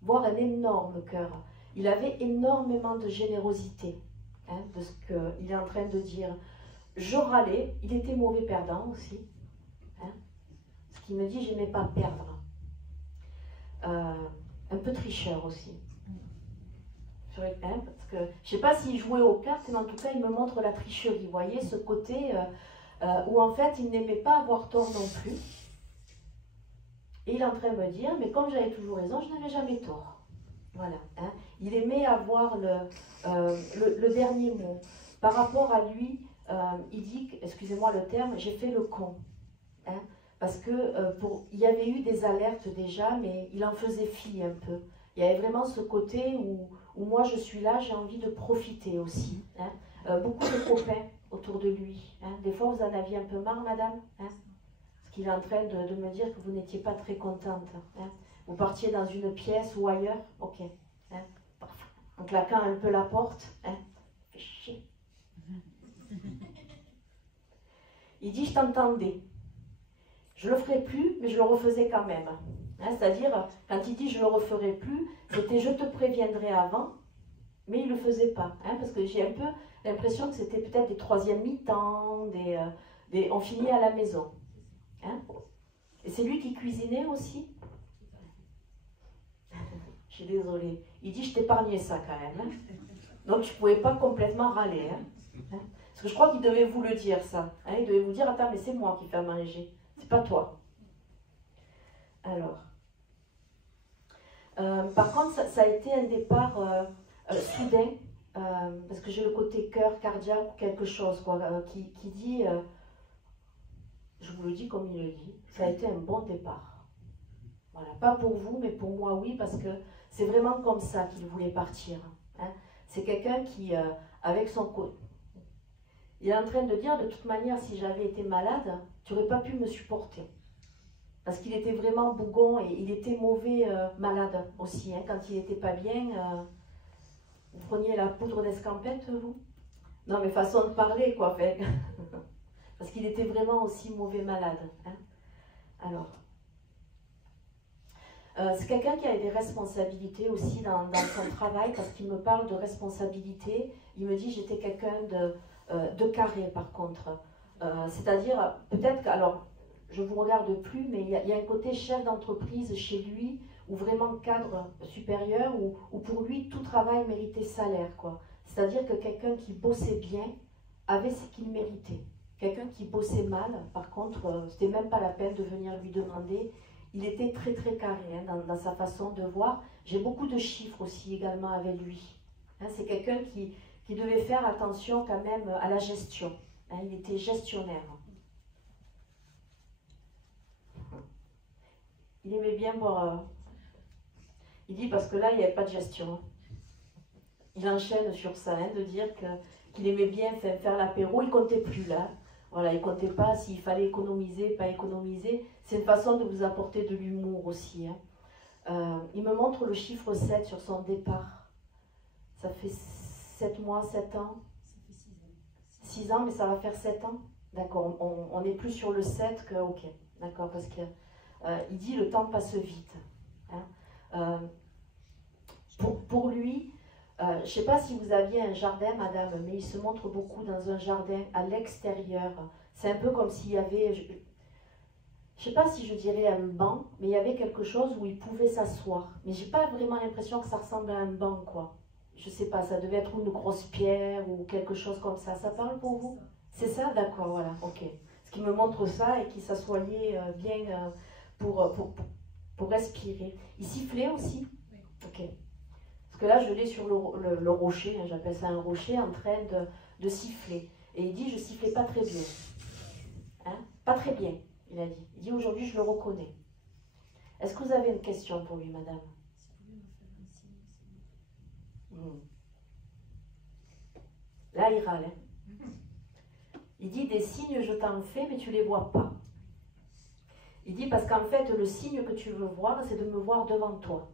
voire un énorme cœur. Il avait énormément de générosité, hein, de ce qu'il est en train de dire. Je râlais, il était mauvais perdant aussi. Hein? Ce qui me dit, j'aimais pas perdre. Un peu tricheur aussi. Parce que je sais pas s'il jouait aux cartes, mais en tout cas, il me montre la tricherie. Vous voyez, ce côté où en fait, il n'aimait pas avoir tort non plus. Et il est en train de me dire, mais comme j'avais toujours raison, je n'avais jamais tort. Voilà. Hein. Il aimait avoir le dernier mot. Par rapport à lui, il dit, excusez-moi le terme, j'ai fait le con. Hein. Parce que il y avait eu des alertes déjà, mais il en faisait fi un peu. Il y avait vraiment ce côté où moi je suis là, j'ai envie de profiter aussi. Hein. Beaucoup de copains autour de lui. Hein. Des fois, vous en aviez un peu marre, madame, hein. Il est en train de me dire que vous n'étiez pas très contente. Hein. Vous partiez dans une pièce ou ailleurs, ok. Hein. En claquant un peu la porte, hein. Fait chier. Il dit, je t'entendais. Je le ferai plus, mais je le refaisais quand même. Hein, c'est-à-dire, quand il dit je le referai plus, c'était je te préviendrai avant, mais il ne le faisait pas. Hein, parce que j'ai un peu l'impression que c'était peut-être des troisièmes mi-temps, on finit à la maison. Hein? Et c'est lui qui cuisinait aussi. Je suis désolée. Il dit, je t'épargnais ça quand même. Hein? Donc je ne pouvais pas complètement râler. Hein? Parce que je crois qu'il devait vous le dire ça. Hein? Il devait vous dire, attends, mais c'est moi qui fais à manger. C'est pas toi. Alors. Par contre, ça a été un départ soudain. Parce que j'ai le côté cœur, cardiaque ou quelque chose quoi, qui dit... je vous le dis comme il le dit, ça a été un bon départ. Voilà, pas pour vous, mais pour moi, oui, parce que c'est vraiment comme ça qu'il voulait partir. Hein. C'est quelqu'un qui, avec son côté, il est en train de dire, de toute manière, si j'avais été malade, tu n'aurais pas pu me supporter. Parce qu'il était vraiment bougon et il était mauvais malade aussi. Hein. Quand il n'était pas bien, vous preniez la poudre d'escampette, vous? Non, mais façon de parler, quoi, fait. Parce qu'il était vraiment aussi mauvais malade. Hein. Alors, c'est quelqu'un qui a des responsabilités aussi dans son travail, parce qu'il me parle de responsabilité. Il me dit, j'étais quelqu'un de carré, par contre. C'est-à-dire, peut-être que, alors, je ne vous regarde plus, mais il y a un côté chef d'entreprise chez lui, ou vraiment cadre supérieur, où pour lui, tout travail méritait salaire, quoi. C'est-à-dire que quelqu'un qui bossait bien avait ce qu'il méritait. Quelqu'un qui bossait mal, par contre, c'était même pas la peine de venir lui demander. Il était très très carré hein, dans sa façon de voir. J'ai beaucoup de chiffres aussi également avec lui. Hein, c'est quelqu'un qui devait faire attention quand même à la gestion. Hein, il était gestionnaire. Il aimait bien voir... il dit parce que là, il n'y avait pas de gestion. Il enchaîne sur ça, hein, de dire qu'il aimait bien faire l'apéro. Il ne comptait plus là. Voilà, il ne comptait pas s'il fallait économiser, pas économiser. C'est une façon de vous apporter de l'humour aussi. Hein. Il me montre le chiffre 7 sur son départ. Ça fait 7 mois, 7 ans. Ça fait 6 ans. 6 ans, mais ça va faire 7 ans. D'accord, on est plus sur le 7 que... Ok, d'accord, parce que il dit le temps passe vite. Hein. Pour lui... je ne sais pas si vous aviez un jardin, madame, mais il se montre beaucoup dans un jardin à l'extérieur. C'est un peu comme s'il y avait... je sais pas si je dirais un banc, mais il y avait quelque chose où il pouvait s'asseoir. Mais j'ai pas vraiment l'impression que ça ressemble à un banc, quoi. Je sais pas, ça devait être une grosse pierre ou quelque chose comme ça. Ça parle pour vous? C'est ça, d'accord, voilà, ok. Ce qui me montre ça et qui s'assoyait bien pour respirer. Il sifflait aussi? Oui. Ok. Parce que là, je l'ai sur le rocher, hein, j'appelle ça un rocher, en train de siffler. Et il dit, je sifflais pas très bien. Hein? Pas très bien, il a dit. Il dit, aujourd'hui, je le reconnais. Est-ce que vous avez une question pour lui, madame? Si vous pouvez me faire un signe, s'il vous plaît. Là, il râle. Hein? Il dit, des signes, je t'en fais, mais tu les vois pas. Il dit, parce qu'en fait, le signe que tu veux voir, c'est de me voir devant toi.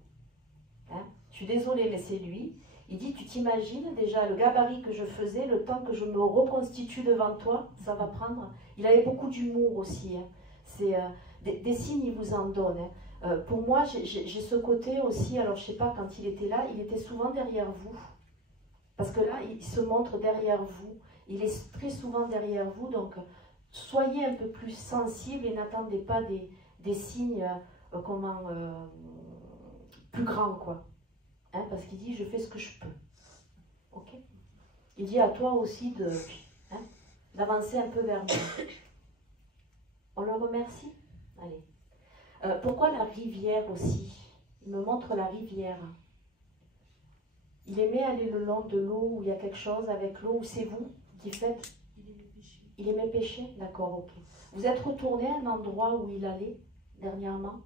Hein? Je suis désolée, mais c'est lui. Il dit, tu t'imagines déjà le gabarit que je faisais, le temps que je me reconstitue devant toi, ça va prendre. Il avait beaucoup d'humour aussi. Hein. C'est, des signes, il vous en donne. Hein. Pour moi, j'ai ce côté aussi, alors je sais pas, quand il était là, il était souvent derrière vous. Parce que là, il se montre derrière vous. Il est très souvent derrière vous, donc soyez un peu plus sensible et n'attendez pas des signes plus grands, quoi. Hein, parce qu'il dit, je fais ce que je peux. Ok? Il dit à toi aussi d'avancer un peu vers moi. On le remercie? Allez. Pourquoi la rivière aussi? Il me montre la rivière. Il aimait aller le long de l'eau où il y a quelque chose avec l'eau, où c'est vous qui faites? Il aimait pêcher? D'accord, ok. Vous êtes retourné à un endroit où il allait dernièrement?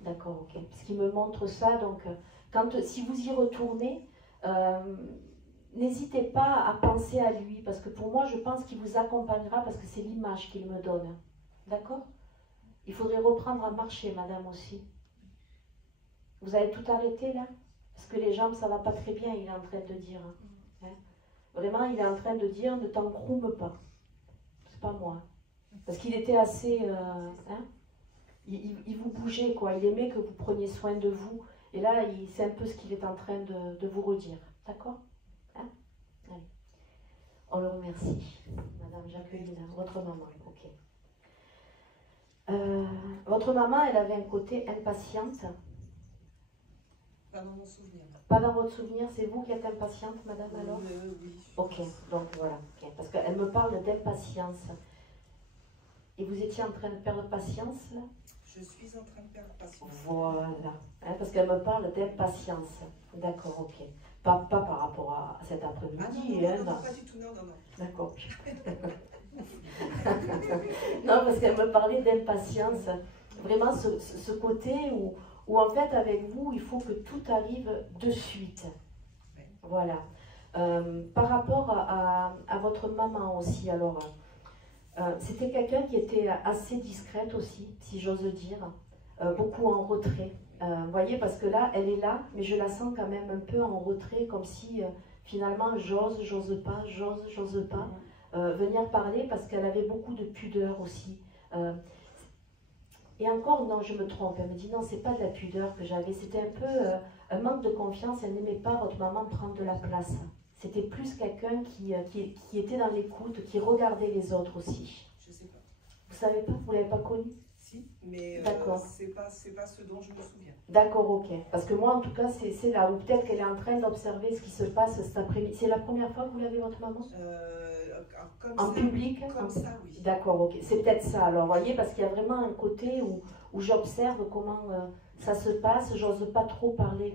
D'accord, ok. Parce qu'il me montre ça, donc si vous y retournez, n'hésitez pas à penser à lui, parce que pour moi, je pense qu'il vous accompagnera, parce que c'est l'image qu'il me donne. D'accord? Il faudrait reprendre à marcher, madame, aussi. Vous avez tout arrêté, là? Parce que les jambes, ça va pas très bien, il est en train de dire. Hein? Vraiment, il est en train de dire, ne t'encroume pas. C'est pas moi. Parce qu'il était assez... il vous bougeait, quoi. Il aimait que vous preniez soin de vous. Et là, c'est un peu ce qu'il est en train de vous redire. D'accord? Hein? Allez. On le remercie. Madame Jacqueline, votre maman. Ok. Votre maman, elle avait un côté impatiente. Pas dans mon souvenir. Pas dans votre souvenir, c'est vous qui êtes impatiente, madame, alors? Oui. Ok, donc voilà. Okay. Parce qu'elle me parle d'impatience. Et vous étiez en train de perdre patience, là? Je suis en train de perdre patience. Voilà. Hein, parce qu'elle me parle d'impatience. D'accord, ok. Pas par rapport à cet après-midi. Non, pas du tout, non. D'accord. Non, parce qu'elle me parlait d'impatience. Vraiment, ce côté où en fait, avec vous, il faut que tout arrive de suite. Oui. Voilà. Par rapport à votre maman aussi, alors, c'était quelqu'un qui était assez discrète aussi, si j'ose dire, beaucoup en retrait. Vous voyez, parce que là, elle est là, mais je la sens quand même un peu en retrait, comme si finalement, j'ose pas venir parler, parce qu'elle avait beaucoup de pudeur aussi. Et encore, non, je me trompe. Elle me dit, non, c'est pas de la pudeur que j'avais. C'était un peu un manque de confiance. Elle n'aimait pas votre maman prendre de la place. C'était plus quelqu'un qui était dans l'écoute, qui regardait les autres aussi. Je sais pas. Vous savez pas? Vous l'avez pas connu? Si, mais c'est pas ce dont je me souviens. D'accord, ok. Parce que moi, en tout cas, c'est là où peut-être qu'elle est en train d'observer ce qui se passe cet après-midi. C'est la première fois que vous l'avez, votre maman? En public? Comme ça, oui. D'accord, ok. C'est peut-être ça, alors, vous voyez, parce qu'il y a vraiment un côté où j'observe comment ça se passe. J'ose pas trop parler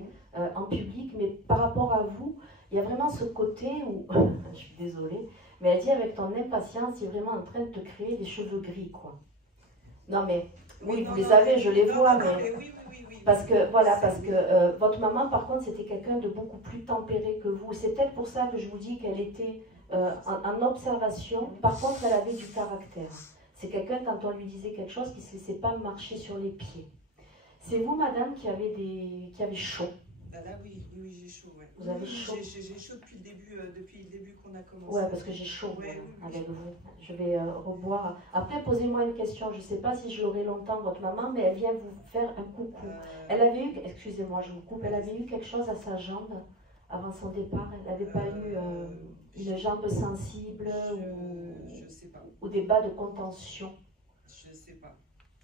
en public, mais par rapport à vous, il y a vraiment ce côté où, je suis désolée, mais elle dit, avec ton impatience, il est vraiment en train de te créer des cheveux gris, quoi. Non, mais, oui, vous les avez, je les vois, mais... Oui. Parce que, voilà, parce que votre maman, par contre, c'était quelqu'un de beaucoup plus tempéré que vous. C'est peut-être pour ça que je vous dis qu'elle était en observation. Par contre, elle avait du caractère. C'est quelqu'un, quand on lui disait quelque chose, qui ne se laissait pas marcher sur les pieds. C'est vous, madame, qui avez chaud. Ah là, oui, j'ai chaud, ouais. Vous avez chaud? J'ai chaud depuis le début qu'on a commencé. Ouais, parce que j'ai chaud ouais, avec vous. Je vais reboire. Après, posez-moi une question. Je ne sais pas si je l'aurai longtemps, votre maman, mais elle vient vous faire un coucou. Elle avait eu, excusez-moi, je vous coupe, elle avait eu quelque chose à sa jambe avant son départ. Elle n'avait pas eu une jambe sensible je sais pas. ou des bas de contention. Je sais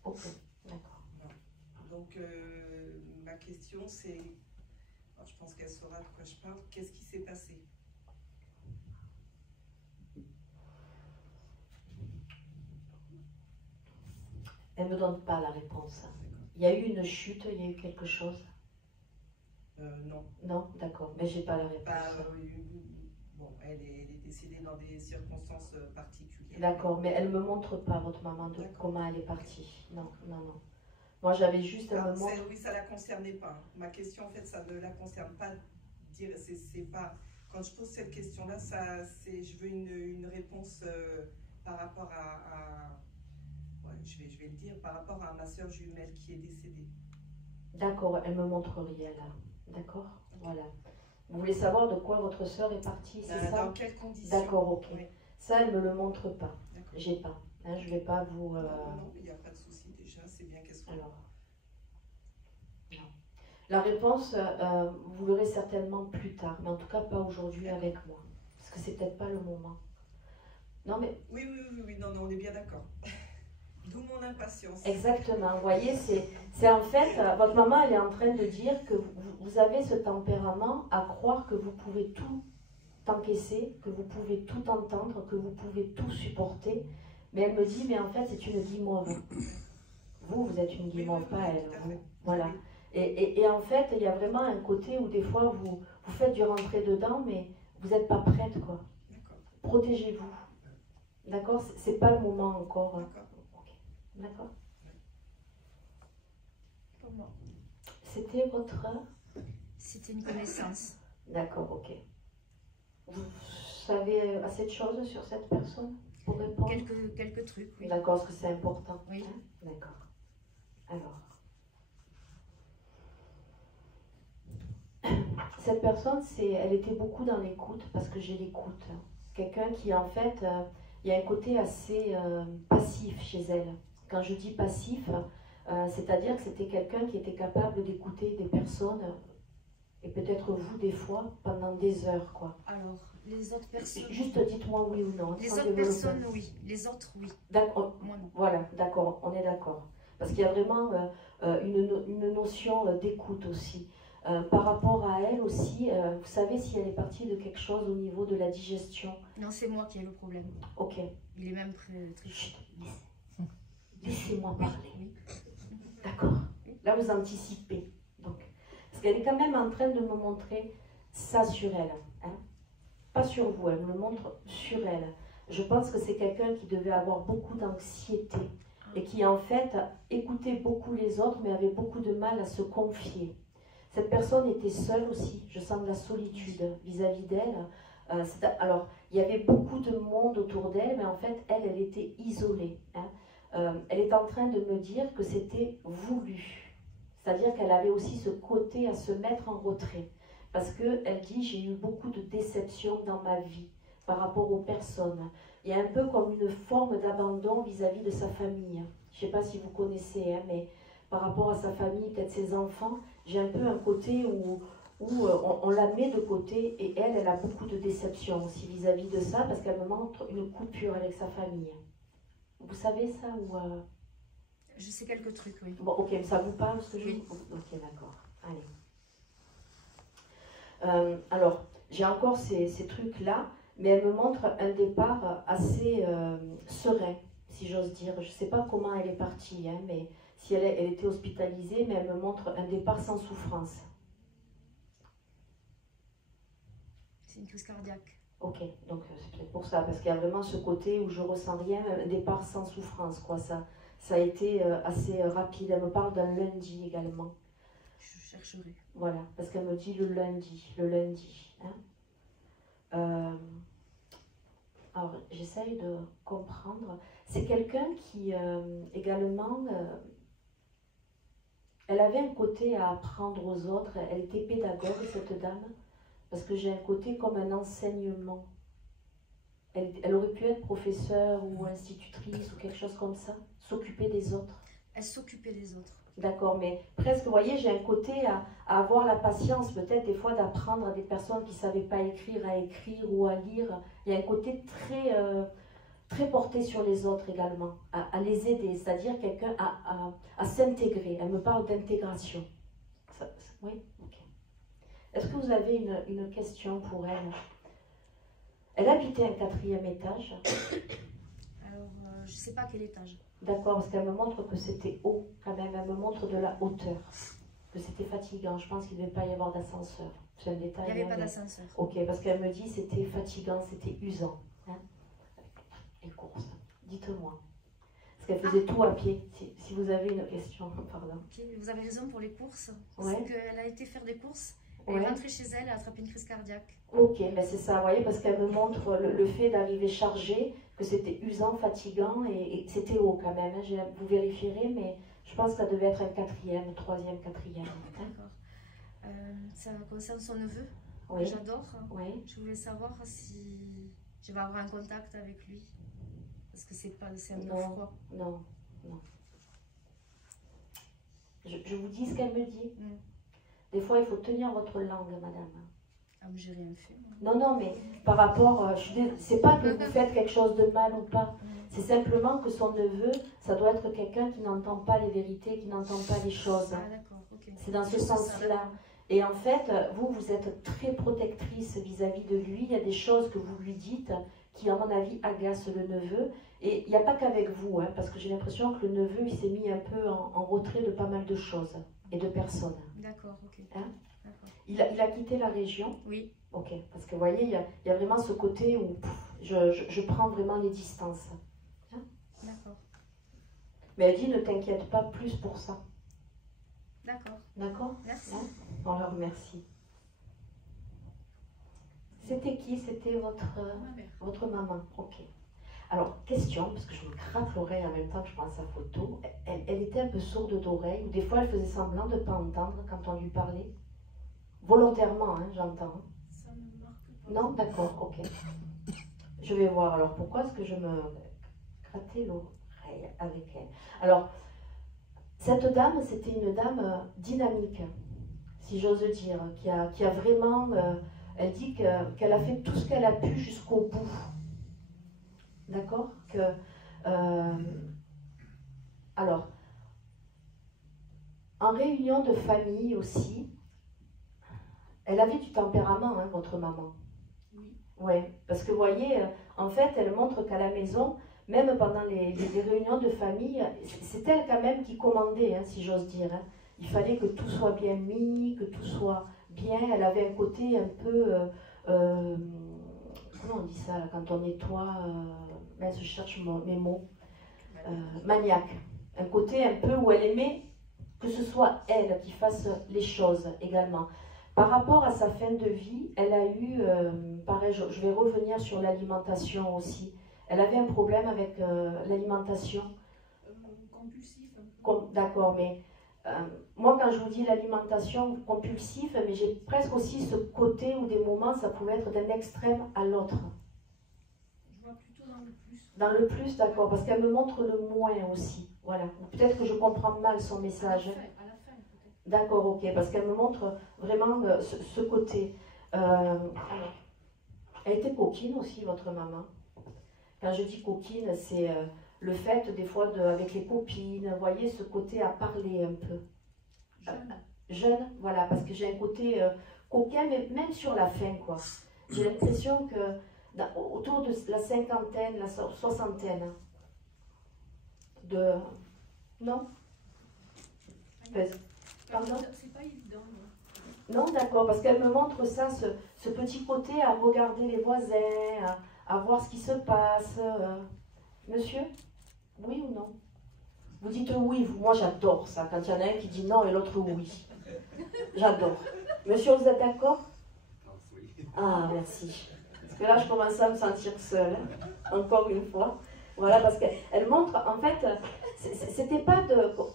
Ok, d'accord. Voilà. Donc, ma question, c'est, je pense qu'elle saura de quoi je parle, qu'est-ce qui s'est passé? Elle ne me donne pas la réponse. Il y a eu une chute, il y a eu quelque chose? Non. Non, d'accord, mais je n'ai pas la réponse. Bon, elle est décédée dans des circonstances particulières. D'accord, mais elle ne me montre pas, votre maman, de comment elle est partie. Non, non, non. Moi, j'avais juste à me montrer. Oui, ça ne la concernait pas. Ma question, en fait, ça ne la concerne pas. C'est pas... Quand je pose cette question-là, je veux une réponse par rapport à ouais, je vais le dire, par rapport à ma soeur jumelle qui est décédée. D'accord, elle ne me montre rien là. D'accord, voilà. Vous voulez savoir de quoi votre soeur est partie, c'est ça? Dans quelles conditions? D'accord, ok. Oui. Ça, elle ne me le montre pas. J'ai pas. Hein, je ne vais pas vous... Non, il n'y a pas de souci déjà, c'est bien qu'elle soit... Alors, non. La réponse, vous l'aurez certainement plus tard, mais en tout cas pas aujourd'hui avec moi. Parce que c'est peut-être pas le moment. Non, mais... Oui, non, on est bien d'accord. D'où mon impatience. Exactement. Vous voyez, c'est en fait, votre maman, elle est en train de dire que vous avez ce tempérament à croire que vous pouvez tout encaisser, que vous pouvez tout entendre, que vous pouvez tout supporter. Mais elle me dit, mais en fait, c'est une guimauve. Vous êtes une guimauve, pas elle. Voilà. Et en fait, il y a vraiment un côté où des fois, vous faites du rentrer dedans, mais vous n'êtes pas prête, quoi. Protégez-vous. D'accord? C'est pas le moment encore. D'accord? C'était votre... C'était une connaissance. D'accord, ok. Vous savez assez de choses sur cette personne pour répondre? Quelques trucs, oui. D'accord, parce que c'est important. Oui. Hein? D'accord. Alors... Cette personne, elle était beaucoup dans l'écoute, parce que j'ai l'écoute. Quelqu'un qui, en fait, il y a un côté assez passif chez elle. Quand je dis passif, c'est-à-dire que c'était quelqu'un qui était capable d'écouter des personnes, et peut-être vous des fois, pendant des heures, quoi. Alors, les autres personnes... Juste dites-moi oui ou non. Les autres personnes, oui. Les autres, oui. D'accord. Moi, non. Voilà, d'accord, on est d'accord. Parce qu'il y a vraiment une notion d'écoute aussi. Par rapport à elle aussi, vous savez si elle est partie de quelque chose au niveau de la digestion? Non, c'est moi qui ai le problème. Ok. Il est même très... Laissez-moi parler. Oui. D'accord. Là, vous anticipez. Donc, parce qu'elle est quand même en train de me montrer ça sur elle. Hein? Pas sur vous, elle me le montre sur elle. Je pense que c'est quelqu'un qui devait avoir beaucoup d'anxiété et qui, en fait, écoutait beaucoup les autres, mais avait beaucoup de mal à se confier. Cette personne était seule aussi. Je sens de la solitude vis-à-vis d'elle. Alors, il y avait beaucoup de monde autour d'elle, mais en fait, elle était isolée. Hein. Elle est en train de me dire que c'était voulu. C'est-à-dire qu'elle avait aussi ce côté à se mettre en retrait. Parce qu'elle dit, j'ai eu beaucoup de déceptions dans ma vie par rapport aux personnes. Il y a un peu comme une forme d'abandon vis-à-vis de sa famille. Je ne sais pas si vous connaissez, hein, mais par rapport à sa famille, peut-être ses enfants, j'ai un peu un côté où on la met de côté et elle a beaucoup de déception aussi vis-à-vis de ça parce qu'elle me montre une coupure avec sa famille. Vous savez ça ou Je sais quelques trucs, oui. Bon, ok, ça vous parle ce que je... Oui. Ok, d'accord. Allez. Alors, j'ai encore ces trucs-là, mais elle me montre un départ assez serein, si j'ose dire. Je ne sais pas comment elle est partie, hein, mais si elle était hospitalisée, mais elle me montre un départ sans souffrance. C'est une crise cardiaque. Ok, donc c'est peut-être pour ça, parce qu'il y a vraiment ce côté où je ressens rien, un départ sans souffrance, quoi. Ça a été assez rapide. Elle me parle d'un lundi également. Je chercherai. Voilà, parce qu'elle me dit le lundi. Hein. Alors, j'essaye de comprendre. C'est quelqu'un qui, également, elle avait un côté à apprendre aux autres. Elle était pédagogue, cette dame. Parce que j'ai un côté comme un enseignement. Elle aurait pu être professeure ou institutrice ou quelque chose comme ça, s'occuper des autres. Elle s'occupait des autres. D'accord, mais presque, vous voyez, j'ai un côté à avoir la patience peut-être des fois d'apprendre à des personnes qui ne savaient pas écrire, à écrire ou à lire. Il y a un côté très portée sur les autres également, à les aider, c'est-à-dire quelqu'un à s'intégrer. Elle me parle d'intégration. Oui, ok. Est-ce que vous avez une question pour elle? Elle habitait un 4e étage. Alors, je ne sais pas quel étage. D'accord, parce qu'elle me montre que c'était haut quand même. Elle me montre de la hauteur, que c'était fatigant. Je pense qu'il ne devait pas y avoir d'ascenseur. C'est un détail. Il n'y avait pas d'ascenseur. Ok, parce qu'elle me dit c'était fatigant, c'était usant. Hein? Les courses, dites-moi. Parce qu'elle faisait tout à pied. Si vous avez une question, pardon. Ok, vous avez raison pour les courses. Ouais. C'est qu'elle a été faire des courses. Elle Ouais. est rentrée chez elle, elle a attrapé une crise cardiaque. Ok, ben c'est ça, vous voyez, parce qu'elle me montre le fait d'arriver chargée, que c'était usant, fatigant, et c'était haut quand même. Hein. Vous vérifierez, mais je pense que ça devait être un 4e, 3e, 4e. Hein. D'accord. Ça concerne son neveu, Oui. que j'adore. Oui. Je voulais savoir si je vais avoir un contact avec lui. Parce que c'est un peu froid. Non, non. Je vous dis ce qu'elle me dit. Mm. Des fois, il faut tenir votre langue, madame. Ah, mais j'ai rien fait. Moi. Non, mais par rapport, c'est pas que vous faites quelque chose de mal ou pas. C'est simplement que son neveu, ça doit être quelqu'un qui n'entend pas les vérités, qui n'entend pas les choses. Ah, d'accord, ok. C'est dans ce sens-là. Et en fait, vous êtes très protectrice vis-à-vis de lui. Il y a des choses que vous lui dites qui, à mon avis, agacent le neveu. Et il n'y a pas qu'avec vous, hein, parce que j'ai l'impression que le neveu, il s'est mis un peu en retrait de pas mal de choses et de personnes. D'accord, ok. Hein? D'accord. Il a quitté la région? Oui. Ok, parce que vous voyez, il y a vraiment ce côté où je prends vraiment les distances. Hein? D'accord. Mais elle dit, ne t'inquiète pas plus pour ça. D'accord. D'accord? Merci. Hein? On leur remercie. C'était qui? C'était votre maman. Ok. Alors, question, parce que je me gratte l'oreille en même temps que je prends sa photo. Elle était un peu sourde d'oreille, ou des fois elle faisait semblant de ne pas entendre quand on lui parlait. Volontairement, hein, j'entends. Ça me marque pas. Non, d'accord, ok. Je vais voir alors pourquoi est-ce que je me grattais l'oreille avec elle. Alors, cette dame, c'était une dame dynamique, si j'ose dire, qui a vraiment, elle dit qu'elle a fait tout ce qu'elle a pu jusqu'au bout. D'accord? Alors, en réunion de famille aussi, elle avait du tempérament, hein, votre maman. Oui. Ouais, parce que vous voyez, en fait, elle montre qu'à la maison, même pendant les réunions de famille, c'est elle quand même qui commandait, hein, si j'ose dire. Hein. Il fallait que tout soit bien mis, que tout soit bien. Elle avait un côté un peu, comment on dit ça quand on nettoie, je cherche mes mots, maniaque. Un côté un peu où elle aimait que ce soit elle qui fasse les choses également. Par rapport à sa fin de vie, elle a eu, pareil, je vais revenir sur l'alimentation aussi. Elle avait un problème avec l'alimentation. Compulsif. D'accord, mais moi quand je vous dis l'alimentation compulsive, mais j'ai presque aussi ce côté où des moments ça pouvait être d'un extrême à l'autre. Je vois plutôt dans le plus. Dans le plus, d'accord, parce qu'elle me montre le moins aussi. Voilà. Peut-être que je comprends mal son message. À la fin peut-être. D'accord, ok, parce qu'elle me montre vraiment ce côté. Alors, elle était coquine aussi, votre maman. Quand je dis coquine, c'est le fait des fois avec les copines, vous voyez, ce côté à parler un peu. Jeune. Jeune, voilà, parce que j'ai un côté coquin, mais même sur la fin, quoi. J'ai l'impression que autour de la cinquantaine, la soixantaine, de... Non? Pardon? C'est pas évident. Non, d'accord, parce qu'elle me montre ça, ce petit côté à regarder les voisins, à voir ce qui se passe. Monsieur? Oui ou non? Vous dites oui, moi j'adore ça, quand il y en a un qui dit non et l'autre oui. J'adore. Monsieur, vous êtes d'accord? Oui. Ah, merci. Parce que là, je commence à me sentir seule, hein, encore une fois. Voilà, parce qu'elle montre, en fait, c'était pas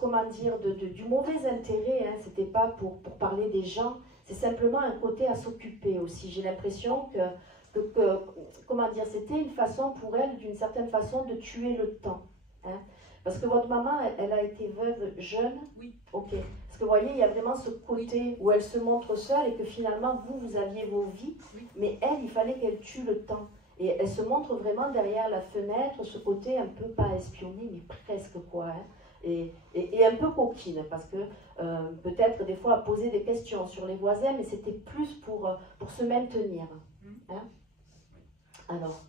comment dire, du mauvais intérêt, hein, c'était pas pour parler des gens, c'est simplement un côté à s'occuper aussi. J'ai l'impression que comment dire, c'était une façon pour elle, d'une certaine façon, de tuer le temps. Hein. Parce que votre maman, elle a été veuve jeune. Oui. Ok. Parce que vous voyez, il y a vraiment ce côté où elle se montre seule et que finalement, vous aviez vos vies, Oui. mais elle, il fallait qu'elle tue le temps. Et elle se montre vraiment derrière la fenêtre, ce côté un peu, pas espionné, mais presque quoi. Hein, et un peu coquine, parce que peut-être des fois poser des questions sur les voisins, mais c'était plus pour se maintenir. Hein. Alors,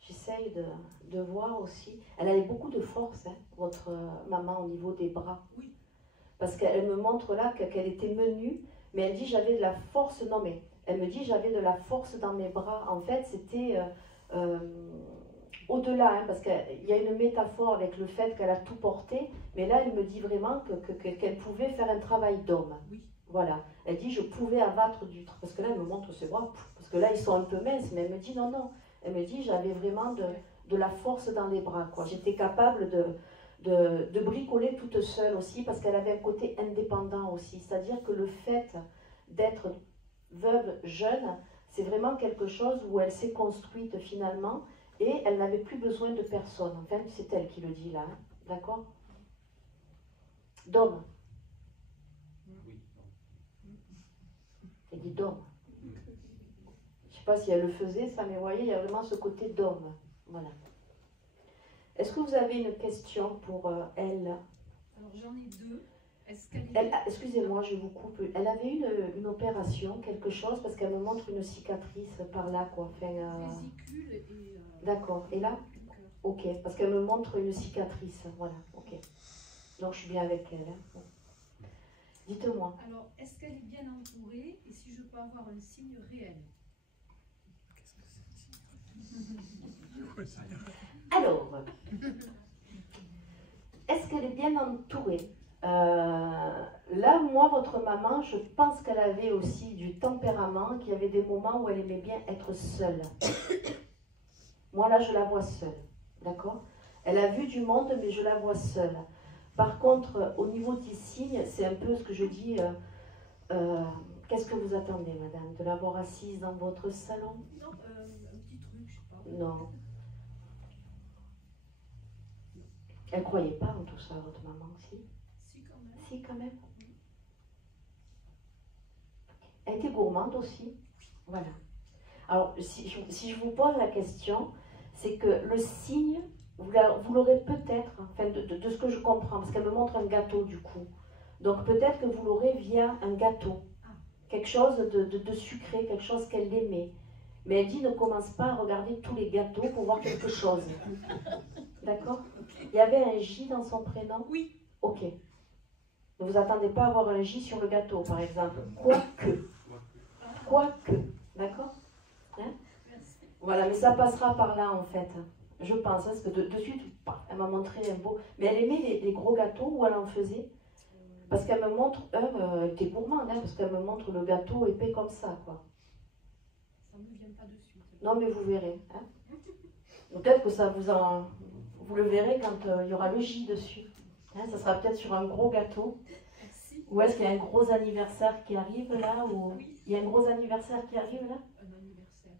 j'essaye de voir aussi. Elle avait beaucoup de force, hein, votre maman, au niveau des bras. Oui. Parce qu'elle me montre là qu'elle était menue, mais elle dit j'avais de la force. Non, mais elle me dit j'avais de la force dans mes bras. En fait, c'était au-delà, hein, parce qu'il y a une métaphore avec le fait qu'elle a tout porté, mais là, elle me dit vraiment qu'elle pouvait faire un travail d'homme. Oui. Voilà. Elle dit je pouvais abattre du... Parce que là, elle me montre ses bras, parce que là, ils sont un peu minces, mais elle me dit non, non. Elle me dit j'avais vraiment de la force dans les bras, quoi. J'étais capable de bricoler toute seule aussi, parce qu'elle avait un côté indépendant aussi. C'est-à-dire que le fait d'être veuve jeune, c'est vraiment quelque chose où elle s'est construite finalement, et elle n'avait plus besoin de personne. Enfin, c'est elle qui le dit là, hein. D'accord? D'homme. Oui. Elle dit d'homme. Je ne sais pas si elle le faisait, ça, mais vous voyez, il y a vraiment ce côté d'homme. Voilà. Est-ce que vous avez une question pour elle? Alors j'en ai deux. Est-ce qu'elle Excusez-moi, je vous coupe. Elle avait une opération, quelque chose, parce qu'elle me montre une cicatrice par là, quoi. Enfin, vésicule et d'accord. Et là? du cœur. Ok, parce qu'elle me montre une cicatrice. Voilà, ok. Donc je suis bien avec elle. Hein. Dites-moi. Alors, est-ce qu'elle est bien entourée et si je peux avoir un signe réel? Alors, est-ce qu'elle est bien entourée? Là, moi, votre maman, je pense qu'elle avait aussi du tempérament, qu'il y avait des moments où elle aimait bien être seule. Moi, là, je la vois seule, d'accord? Elle a vu du monde, mais je la vois seule. Par contre, au niveau des signes, c'est un peu ce que je dis. Qu'est-ce que vous attendez, madame? De la voir assise dans votre salon? Non, un petit truc, je sais pas. Non. Elle croyait pas en tout ça, votre maman, si? Si, quand même. Si, quand même. Elle était gourmande aussi. Voilà. Alors, si je vous pose la question, c'est que le signe, vous l'aurez peut-être, enfin, de ce que je comprends, parce qu'elle me montre un gâteau du coup. Donc peut-être que vous l'aurez via un gâteau. Quelque chose de sucré, quelque chose qu'elle aimait. Mais elle dit ne commence pas à regarder tous les gâteaux pour voir quelque chose. D'accord? Il y avait un J dans son prénom? Oui. Ok. Ne vous attendez pas à avoir un J sur le gâteau, par exemple. Quoique. Quoique. D'accord? Hein? Voilà, mais ça passera par là, en fait. Je pense, parce que de suite, elle m'a montré un beau... Mais elle aimait les gros gâteaux, où elle en faisait. Parce qu'elle me montre... elle était gourmande, hein, parce qu'elle me montre le gâteau épais comme ça, quoi. Ça ne me vient pas de suite. Non, mais vous verrez. Hein. Peut-être que ça vous le verrez quand il y aura le J dessus. Hein, ça sera peut-être sur un gros gâteau. Merci. Ou est-ce qu'il y a un gros anniversaire qui arrive là ou... Oui. Il y a un gros anniversaire qui arrive là? Un anniversaire.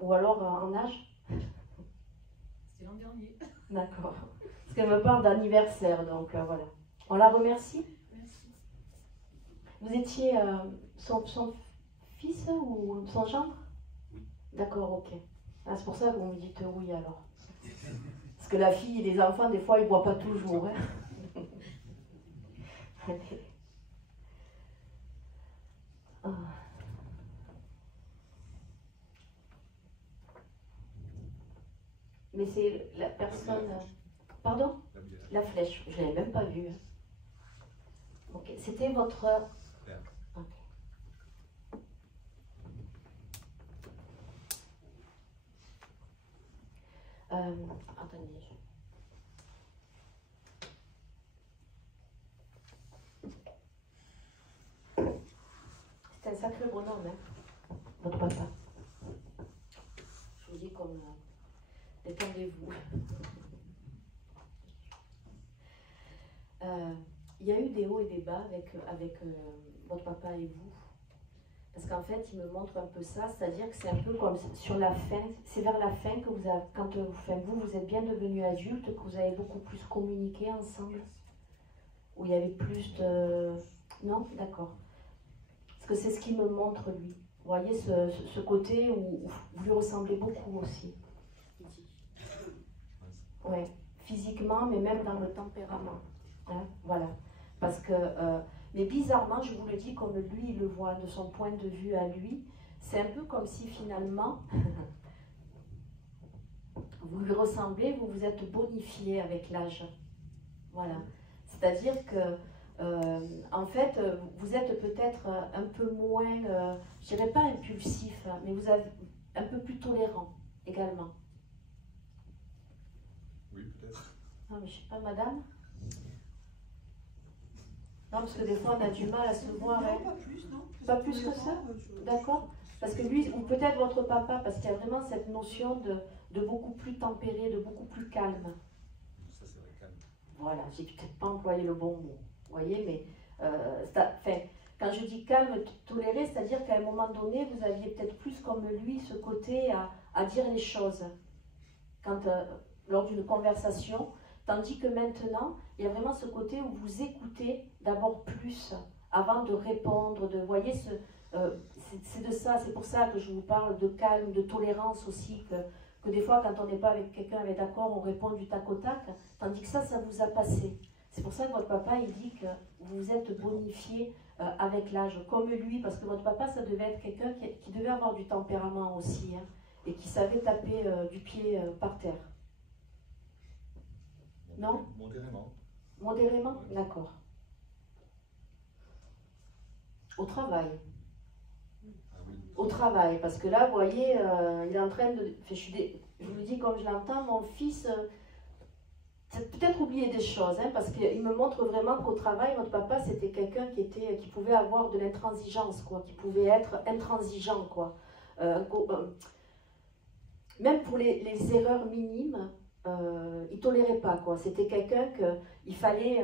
Ou alors en âge? C'était l'an dernier. D'accord. Parce qu'elle me parle d'anniversaire, donc voilà. On la remercie. Merci. Vous étiez son fils ou son gendre? Oui. D'accord, ok. Ah, c'est pour ça que vous me dites oui alors. Parce que la fille et les enfants, des fois, ils ne boivent pas toujours. Hein. Ah. Mais c'est la personne... Pardon? La flèche. Je ne l'avais même pas vue. Hein. Ok. C'était votre... Ok. Attendez. C'est un sacré bonhomme, hein, votre papa. Je vous dis comme... détendez-vous. Il y a eu des hauts et des bas avec votre papa et vous. Parce qu'en fait, il me montre un peu ça, c'est-à-dire que c'est un peu comme sur la fin, c'est vers la fin que vous avez, quand vous êtes bien devenu adulte, que vous avez beaucoup plus communiqué ensemble. Où il y avait plus de... Non? D'accord. Parce que c'est ce qu'il me montre, lui. Vous voyez ce côté où vous lui ressemblez beaucoup aussi. Ouais, physiquement, mais même dans le tempérament. Hein, voilà. Parce que, mais bizarrement, je vous le dis comme lui, il le voit de son point de vue à lui, c'est un peu comme si finalement, vous lui ressemblez, vous vous êtes bonifié avec l'âge. Voilà. C'est-à-dire que, en fait, vous êtes peut-être un peu moins, je dirais pas impulsif, mais vous êtes un peu plus tolérant également. Oui, peut-être. Non, mais je sais pas, madame. Non, parce que des fois, on a du mal à se voir. Non, Hein. pas plus, non. Pas plus que ça. D'accord. Parce que lui, ou peut-être votre papa, parce qu'il y a vraiment cette notion de beaucoup plus tempéré, de beaucoup plus calme. Ça, c'est vrai, calme. Voilà, j'ai peut-être pas employé le bon mot. Vous voyez, mais quand je dis calme, toléré, c'est-à-dire qu'à un moment donné, vous aviez peut-être plus comme lui ce côté à dire les choses quand, lors d'une conversation, tandis que maintenant, il y a vraiment ce côté où vous écoutez d'abord plus avant de répondre, vous voyez, c'est de ça, c'est pour ça que je vous parle de calme, de tolérance aussi, que des fois, quand on n'est pas avec quelqu'un avec d'accord, on répond du tac au tac, tandis que ça vous a passé. C'est pour ça que votre papa, il dit que vous vous êtes bonifié avec l'âge, comme lui, parce que votre papa, ça devait être quelqu'un qui devait avoir du tempérament aussi, hein, et qui savait taper du pied par terre. Non? Modérément. Modérément? Ouais. D'accord. Au travail. Ah oui. Au travail, parce que là, vous voyez, il est en train de... je vous le dis comme je l'entends, mon fils, c'est peut-être oublier des choses, hein, parce qu'il me montre vraiment qu'au travail, votre papa, c'était quelqu'un qui pouvait avoir de l'intransigeance, quoi, qui pouvait être intransigeant, quoi. Même pour les erreurs minimes, il tolérait pas, quoi. C'était quelqu'un qu'il fallait...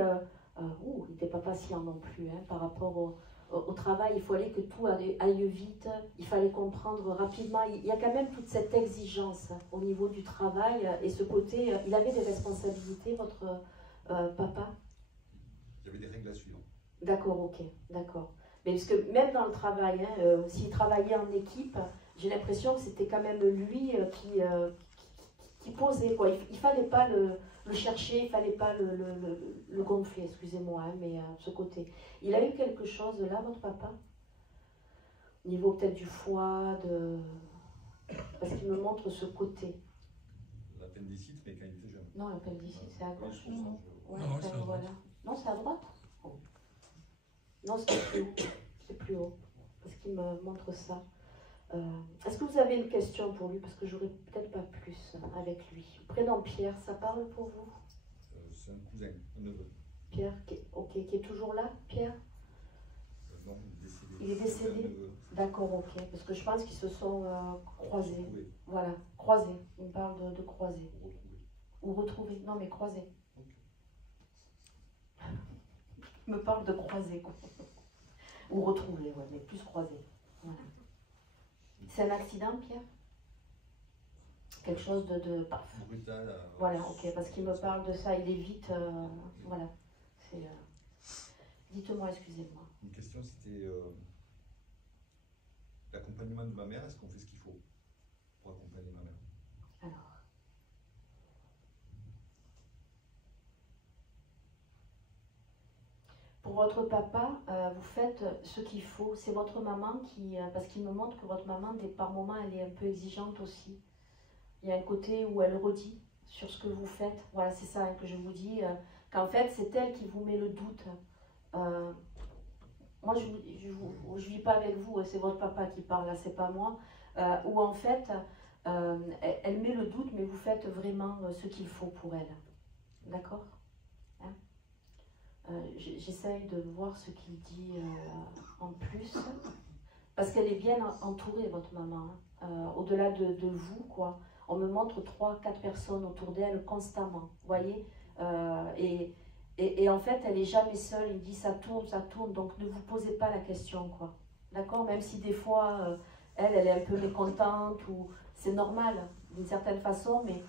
il n'était pas patient non plus, hein, par rapport au travail, il fallait que tout aille vite, il fallait comprendre rapidement. Il y a quand même toute cette exigence au niveau du travail et ce côté, il avait des responsabilités, votre papa? Il y avait des règles à suivre. D'accord, ok, d'accord. Mais parce que même dans le travail, hein, s'il travaillait en équipe, j'ai l'impression que c'était quand même lui qui posait, quoi. Il ne fallait pas le chercher, il ne fallait pas le gonfler, excusez-moi, hein, mais ce côté. Il a eu quelque chose là, votre papa? Au niveau peut-être du foie, parce qu'il me montre ce côté. L'appendicite, mais quand il était jeune. Non, l'appendicite, c'est à gauche, Oui, non? Ouais, Non, c'est à droite. voilà. Non, c'est à droite? Oh. Non, c'est plus haut. C'est plus haut. Parce qu'il me montre ça. Est-ce que vous avez une question pour lui? Parce que j'aurais peut-être pas plus avec lui. Prénom Pierre, ça parle pour vous? C'est un cousin, un neveu. Pierre, qui est toujours là, Pierre? Non, il est décédé. Il est décédé? C'est un neveu. D'accord, ok. Parce que je pense qu'ils se sont croisés. Retrouvé. Voilà, croisés. Il me parle de croisés. Retrouvé. Ou retrouvés. Non, mais croisés. Ok. Il me parle de croisés, quoi. Ou retrouvés, ouais, mais plus croisés. Voilà. C'est un accident, Pierre? Quelque chose de paf. Brutal. Voilà, ok, parce qu'il me parle de ça, il est vite, voilà. Dites-moi, excusez-moi. Une question, c'était l'accompagnement de ma mère. Est-ce qu'on fait ce qu'il faut pour accompagner ma mère? Alors. Pour votre papa, vous faites ce qu'il faut. C'est votre maman qui... parce qu'il me montre que votre maman, par moments, elle est un peu exigeante aussi. Il y a un côté où elle redit sur ce que vous faites. Voilà, c'est ça, hein, que je vous dis. Qu'en fait, c'est elle qui vous met le doute. Moi, je ne vis pas avec vous, c'est votre papa qui parle, là, c'est pas moi. Où en fait, elle met le doute, mais vous faites vraiment ce qu'il faut pour elle. D'accord? Hein? J'essaye de voir ce qu'il dit en plus. Parce qu'elle est bien entourée, votre maman. Hein. Au-delà de vous, quoi. On me montre 3-4 personnes autour d'elle constamment. Vous voyez? Et en fait, elle n'est jamais seule. Il me dit ça tourne, donc ne vous posez pas la question, quoi. D'accord? Même si des fois, elle est un peu mécontente, ou c'est normal d'une certaine façon, mais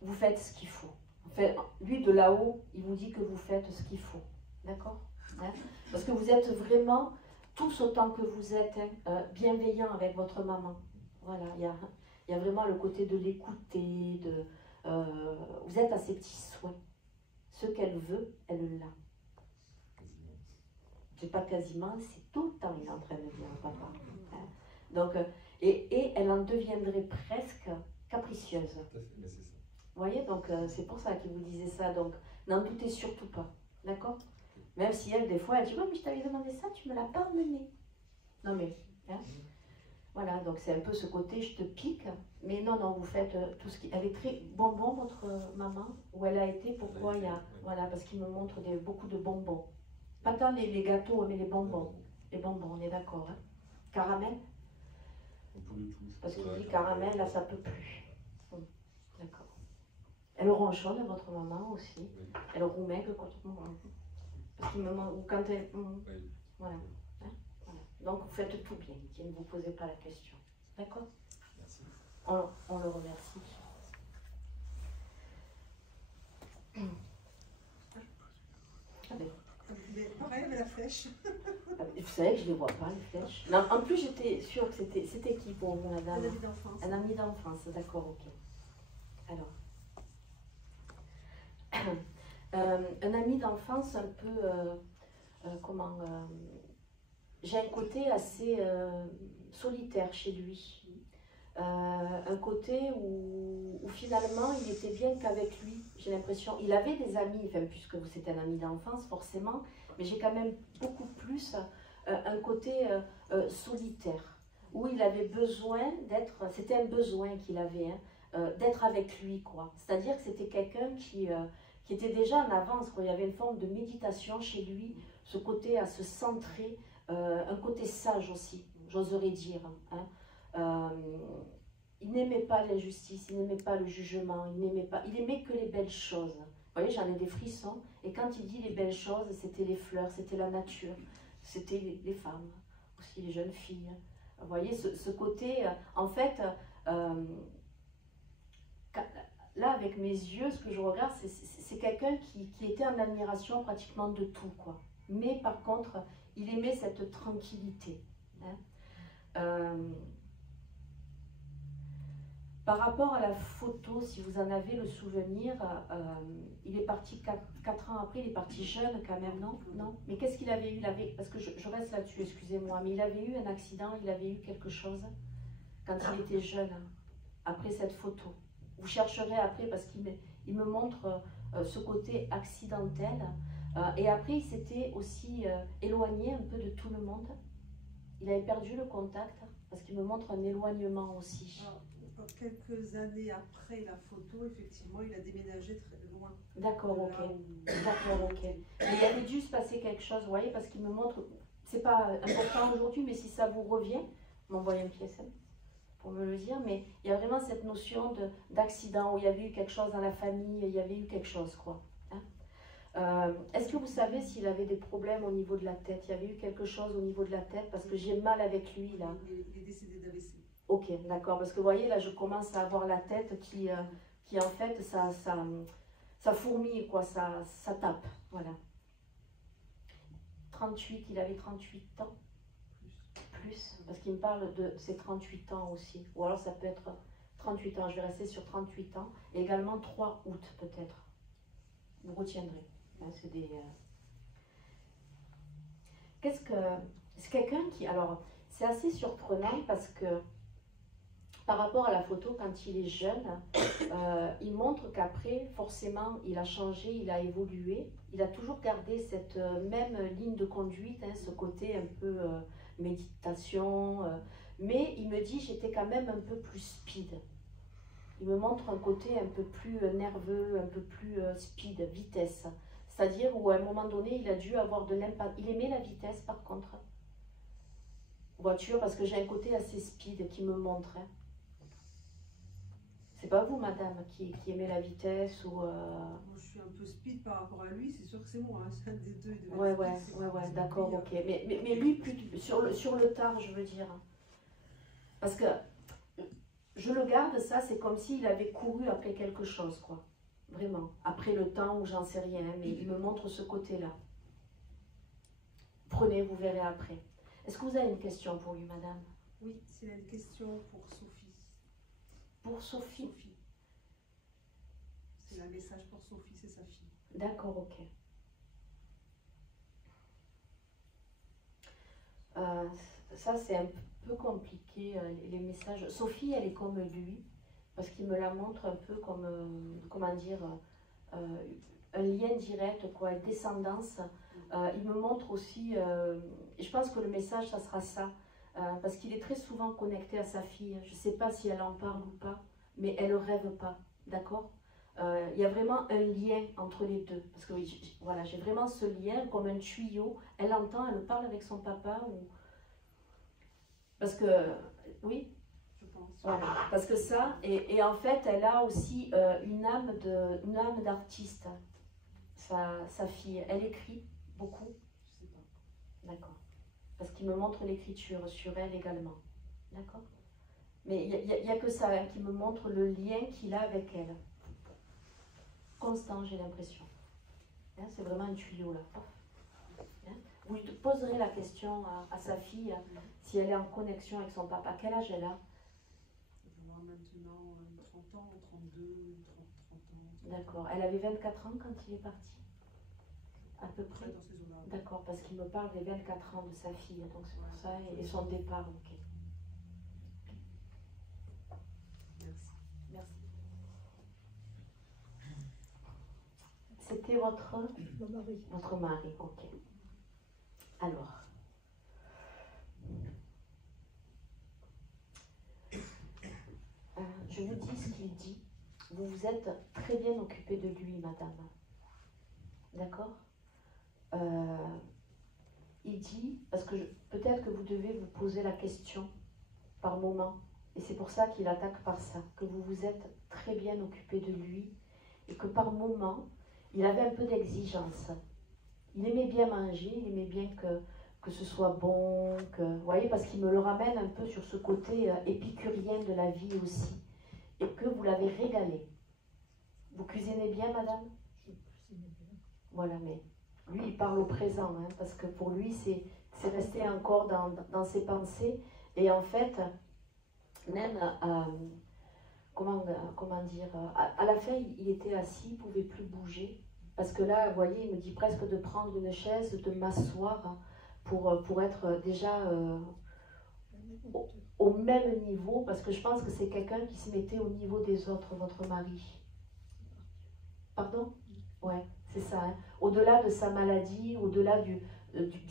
vous faites ce qu'il faut. En fait, lui, de là-haut, il vous dit que vous faites ce qu'il faut. D'accord? Hein? Parce que vous êtes vraiment tous autant que vous êtes, bienveillants avec votre maman. Voilà, il y a vraiment le côté de l'écouter, vous êtes à ses petits souhaits. Ce qu'elle veut, elle l'a. C'est pas quasiment, c'est tout le temps, il est en train de dire, papa. Hein. Donc, et elle en deviendrait presque capricieuse. Mais c'est ça. Vous voyez, donc c'est pour ça qu'il vous disait ça. Donc, n'en doutez surtout pas. D'accord? Même si elle, des fois, elle dit, ouais, mais je t'avais demandé ça, tu me l'as pas amené. Non, mais, hein? Voilà, donc c'est un peu ce côté, je te pique. Mais non, non, vous faites tout ce qui... Elle est très bonbon, votre maman, où elle a été, pourquoi il y a... Voilà, parce qu'il me montre beaucoup de bonbons. Pas tant les gâteaux, mais les bonbons. Les bonbons, on est d'accord. Hein? Caramel? Un peu de tout. Parce qu'il dit caramel, là, ça peut plus. D'accord. Elle ronchonne, votre maman aussi. Oui. Elle roumaine quand parce qu'il me manque, ou quand elle... Oui. Voilà. Hein? Voilà. Donc vous faites tout bien, ne vous posez pas la question. D'accord? Merci. On le remercie. Ah ben. Mais pareil avec la flèche. Vous savez que je ne les vois pas, les flèches. Non, en plus, j'étais sûre que c'était qui pour vous, madame? Un ami d'enfance. Un ami d'enfance, d'accord, ok. Alors. Un ami d'enfance un peu, j'ai un côté assez solitaire chez lui. Un côté où finalement il était bien qu'avec lui, j'ai l'impression. Il avait des amis, enfin, puisque c'était un ami d'enfance forcément, mais j'ai quand même beaucoup plus un côté solitaire, où il avait besoin d'être, c'était un besoin qu'il avait, hein, d'être avec lui, quoi. C'est-à-dire que c'était quelqu'un qui était déjà en avance, quoi. Il y avait une forme de méditation chez lui, ce côté à se centrer, un côté sage aussi, j'oserais dire. Hein. Il n'aimait pas l'injustice, il n'aimait pas le jugement, il aimait que les belles choses. Vous voyez, j'en ai des frissons, et quand il dit les belles choses, c'était les fleurs, c'était la nature, c'était les femmes, aussi les jeunes filles. Vous voyez, ce côté, en fait, là, avec mes yeux, ce que je regarde, c'est quelqu'un qui était en admiration pratiquement de tout, quoi. Mais par contre, il aimait cette tranquillité. Hein. Par rapport à la photo, si vous en avez le souvenir, il est parti 4 ans après, il est parti jeune quand même, non? Non. Mais qu'est-ce qu'il avait eu? Parce que je reste là-dessus, excusez-moi, mais il avait eu un accident, il avait eu quelque chose quand il était jeune, après cette photo. Vous chercherez après parce qu'il me montre ce côté accidentel. Et après, il s'était aussi éloigné un peu de tout le monde. Il avait perdu le contact parce qu'il me montre un éloignement aussi. Alors, quelques années après la photo, effectivement, il a déménagé très loin. D'accord, ok. D'accord, ok. Mais il avait dû se passer quelque chose, vous voyez, parce qu'il me montre, c'est pas important aujourd'hui, mais si ça vous revient, m'envoyez un petit SMS pour me le dire, mais il y a vraiment cette notion d'accident où il y avait eu quelque chose dans la famille, il y avait eu quelque chose, quoi. Hein. Est-ce que vous savez s'il avait des problèmes au niveau de la tête? Il y avait eu quelque chose au niveau de la tête, parce que j'ai mal avec lui, là. Il est décédé d'AVC. Ok, d'accord, parce que vous voyez, là, je commence à avoir la tête qui en fait, ça fourmille, quoi, ça tape, voilà. 38, il avait 38 ans. Plus, parce qu'il me parle de ses 38 ans aussi. Ou alors ça peut être 38 ans, je vais rester sur 38 ans. Et également 3 août peut-être. Vous retiendrez. Hein, c'est des... C'est quelqu'un qui... Alors, c'est assez surprenant parce que par rapport à la photo, quand il est jeune, il montre qu'après, forcément, il a changé, il a évolué. Il a toujours gardé cette même ligne de conduite, hein, ce côté un peu... méditation, mais il me dit j'étais quand même un peu plus speed. Il me montre un côté un peu plus nerveux, un peu plus speed, vitesse. C'est-à-dire où à un moment donné, il a dû avoir de l'impact. Il aimait la vitesse par contre. Voiture, parce que j'ai un côté assez speed qui me montre. Hein. C'est pas vous, madame, qui aimez la vitesse ou... Moi, je suis un peu speed par rapport à lui, c'est sûr que c'est moi, hein. C'est un des deux. Ouais, d'accord, ok. Mais lui, plus sur le tard, je veux dire. Parce que je le garde, ça, c'est comme s'il avait couru après quelque chose, quoi. Vraiment. Après le temps où j'en sais rien, mais il me montre ce côté-là. Prenez, vous verrez après. Est-ce que vous avez une question pour lui, madame? Oui, c'est une question pour Sophie. Pour Sophie? Sophie. C'est un message pour Sophie, c'est sa fille. D'accord, ok. Ça, c'est un peu compliqué, les messages. Sophie, elle est comme lui, parce qu'il me la montre un peu comme, comment dire, un lien direct, quoi, une descendance. Il me montre aussi, et je pense que le message, ça sera ça, parce qu'il est très souvent connecté à sa fille. Je ne sais pas si elle en parle ou pas, mais elle ne rêve pas, d'accord? Il y a vraiment un lien entre les deux, parce que voilà, j'ai vraiment ce lien comme un tuyau. Elle entend, elle parle avec son papa, ou... parce que, oui, je pense. Voilà, parce que ça, et en fait, elle a aussi une âme d'artiste, sa fille. Elle écrit beaucoup. Je sais pas. D'accord. Parce qu'il me montre l'écriture sur elle également. D'accord. Mais il n'y a que ça hein, qui me montre le lien qu'il a avec elle. Constant, j'ai l'impression. Hein, c'est vraiment un tuyau là. Hein, vous lui poserez la question à sa fille si elle est en connexion avec son papa. Quel âge elle a? Maintenant 30 ans, 32, 30 ans. D'accord. Elle avait 24 ans quand il est parti? À peu près? Dans ces eaux-là. D'accord, parce qu'il me parle des 24 ans de sa fille, donc c'est pour ça, et son départ, ok. Merci. Merci. C'était votre mari. Votre mari, ok. Alors. Je vous dis ce qu'il dit. Vous vous êtes très bien occupée de lui, madame. D'accord? Il dit, parce que peut-être que vous devez vous poser la question par moment, et c'est pour ça qu'il attaque par ça, que vous vous êtes très bien occupé de lui, et que par moment, il avait un peu d'exigence. Il aimait bien manger, il aimait bien que ce soit bon, vous voyez, parce qu'il me le ramène un peu sur ce côté épicurien de la vie aussi, et que vous l'avez régalé. Vous cuisinez bien, madame? Je cuisine bien. Voilà, mais lui, il parle au présent, hein, parce que pour lui, c'est resté encore dans ses pensées. Et en fait, même, comment dire, à la fin, il était assis, il ne pouvait plus bouger. Parce que là, vous voyez, il me dit presque de prendre une chaise, de m'asseoir pour être déjà au même niveau. Parce que je pense que c'est quelqu'un qui se mettait au niveau des autres, votre mari. Pardon? Ouais, c'est ça. Hein. Au-delà de sa maladie, au-delà du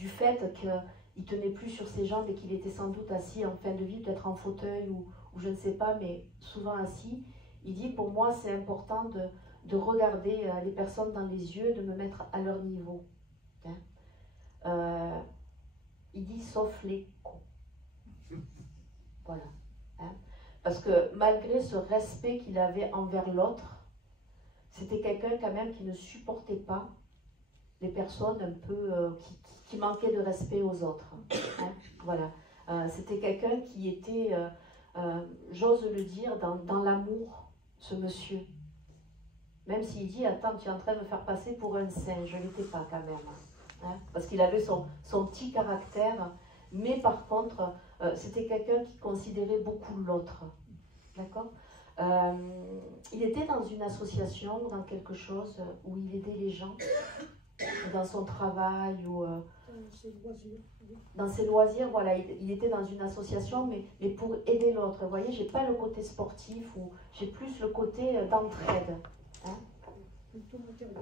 fait qu'il ne tenait plus sur ses jambes et qu'il était sans doute assis en fin de vie, peut-être en fauteuil ou je ne sais pas, mais souvent assis, il dit, pour moi, c'est important de regarder les personnes dans les yeux, de me mettre à leur niveau. Hein. Il dit, sauf les cons. Voilà. Hein. Parce que malgré ce respect qu'il avait envers l'autre, c'était quelqu'un quand même qui ne supportait pas les personnes un peu qui manquaient de respect aux autres. Hein, voilà. C'était quelqu'un qui était, j'ose le dire, dans l'amour, ce monsieur. Même s'il dit, attends, tu es en train de me faire passer pour un saint, je ne l'étais pas quand même. Hein, parce qu'il avait son petit caractère, mais par contre, c'était quelqu'un qui considérait beaucoup l'autre. D'accord? Il était dans une association, dans quelque chose où il aidait les gens, dans son travail ou ses loisirs. Oui. Dans ses loisirs, voilà, il était dans une association, mais pour aider l'autre. Vous voyez, j'ai pas le côté sportif ou j'ai plus le côté d'entraide. Hein? Plutôt matériel.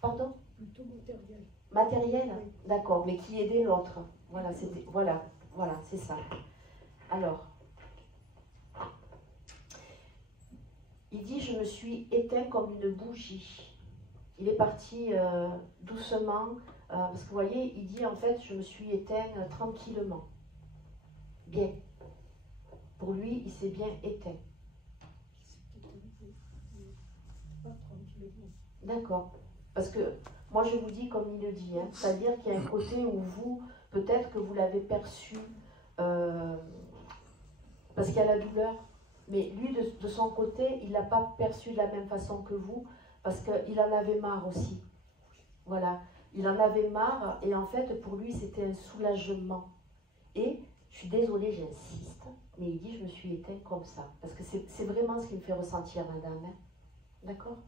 Pardon? Plutôt matériel. Matériel, oui. D'accord, mais qui aidait l'autre. Voilà, c'était, voilà, c'est ça. Alors. Il dit, je me suis éteint comme une bougie. Il est parti doucement, parce que vous voyez, il dit, en fait, je me suis éteint tranquillement. Bien. Pour lui, il s'est bien éteint. Pas tranquillement. D'accord. Parce que, moi, je vous dis comme il le dit, hein, c'est-à-dire qu'il y a un côté où vous, peut-être que vous l'avez perçu, parce qu'il y a la douleur. Mais lui, de son côté, il ne l'a pas perçu de la même façon que vous, parce qu'il en avait marre aussi. Voilà. Il en avait marre, et en fait, pour lui, c'était un soulagement. je suis désolée, j'insiste, mais il dit, je me suis éteint comme ça. Parce que c'est vraiment ce qui me fait ressentir, madame. Hein. D'accord?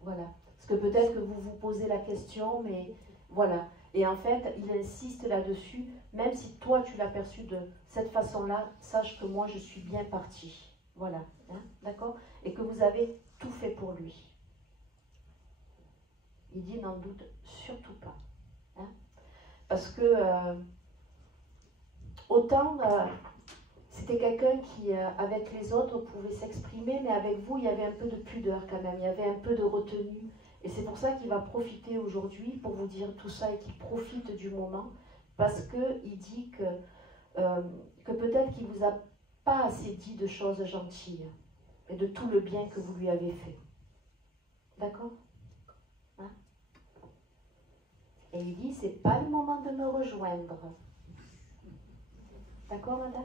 Voilà. Parce que peut-être que vous vous posez la question, mais voilà. Et en fait, il insiste là-dessus, même si toi tu l'as perçu de cette façon-là, sache que moi je suis bien partie. Voilà. Hein? D'accord? Et que vous avez tout fait pour lui. Il dit, n'en doute surtout pas. Hein? Parce que autant c'était quelqu'un qui, avec les autres, pouvait s'exprimer, mais avec vous, il y avait un peu de pudeur quand même, il y avait un peu de retenue. Et c'est pour ça qu'il va profiter aujourd'hui pour vous dire tout ça et qu'il profite du moment, parce qu'il dit que peut-être qu'il ne vous a pas assez dit de choses gentilles et de tout le bien que vous lui avez fait. D'accord? Hein? Et il dit, c'est pas le moment de me rejoindre. D'accord, madame?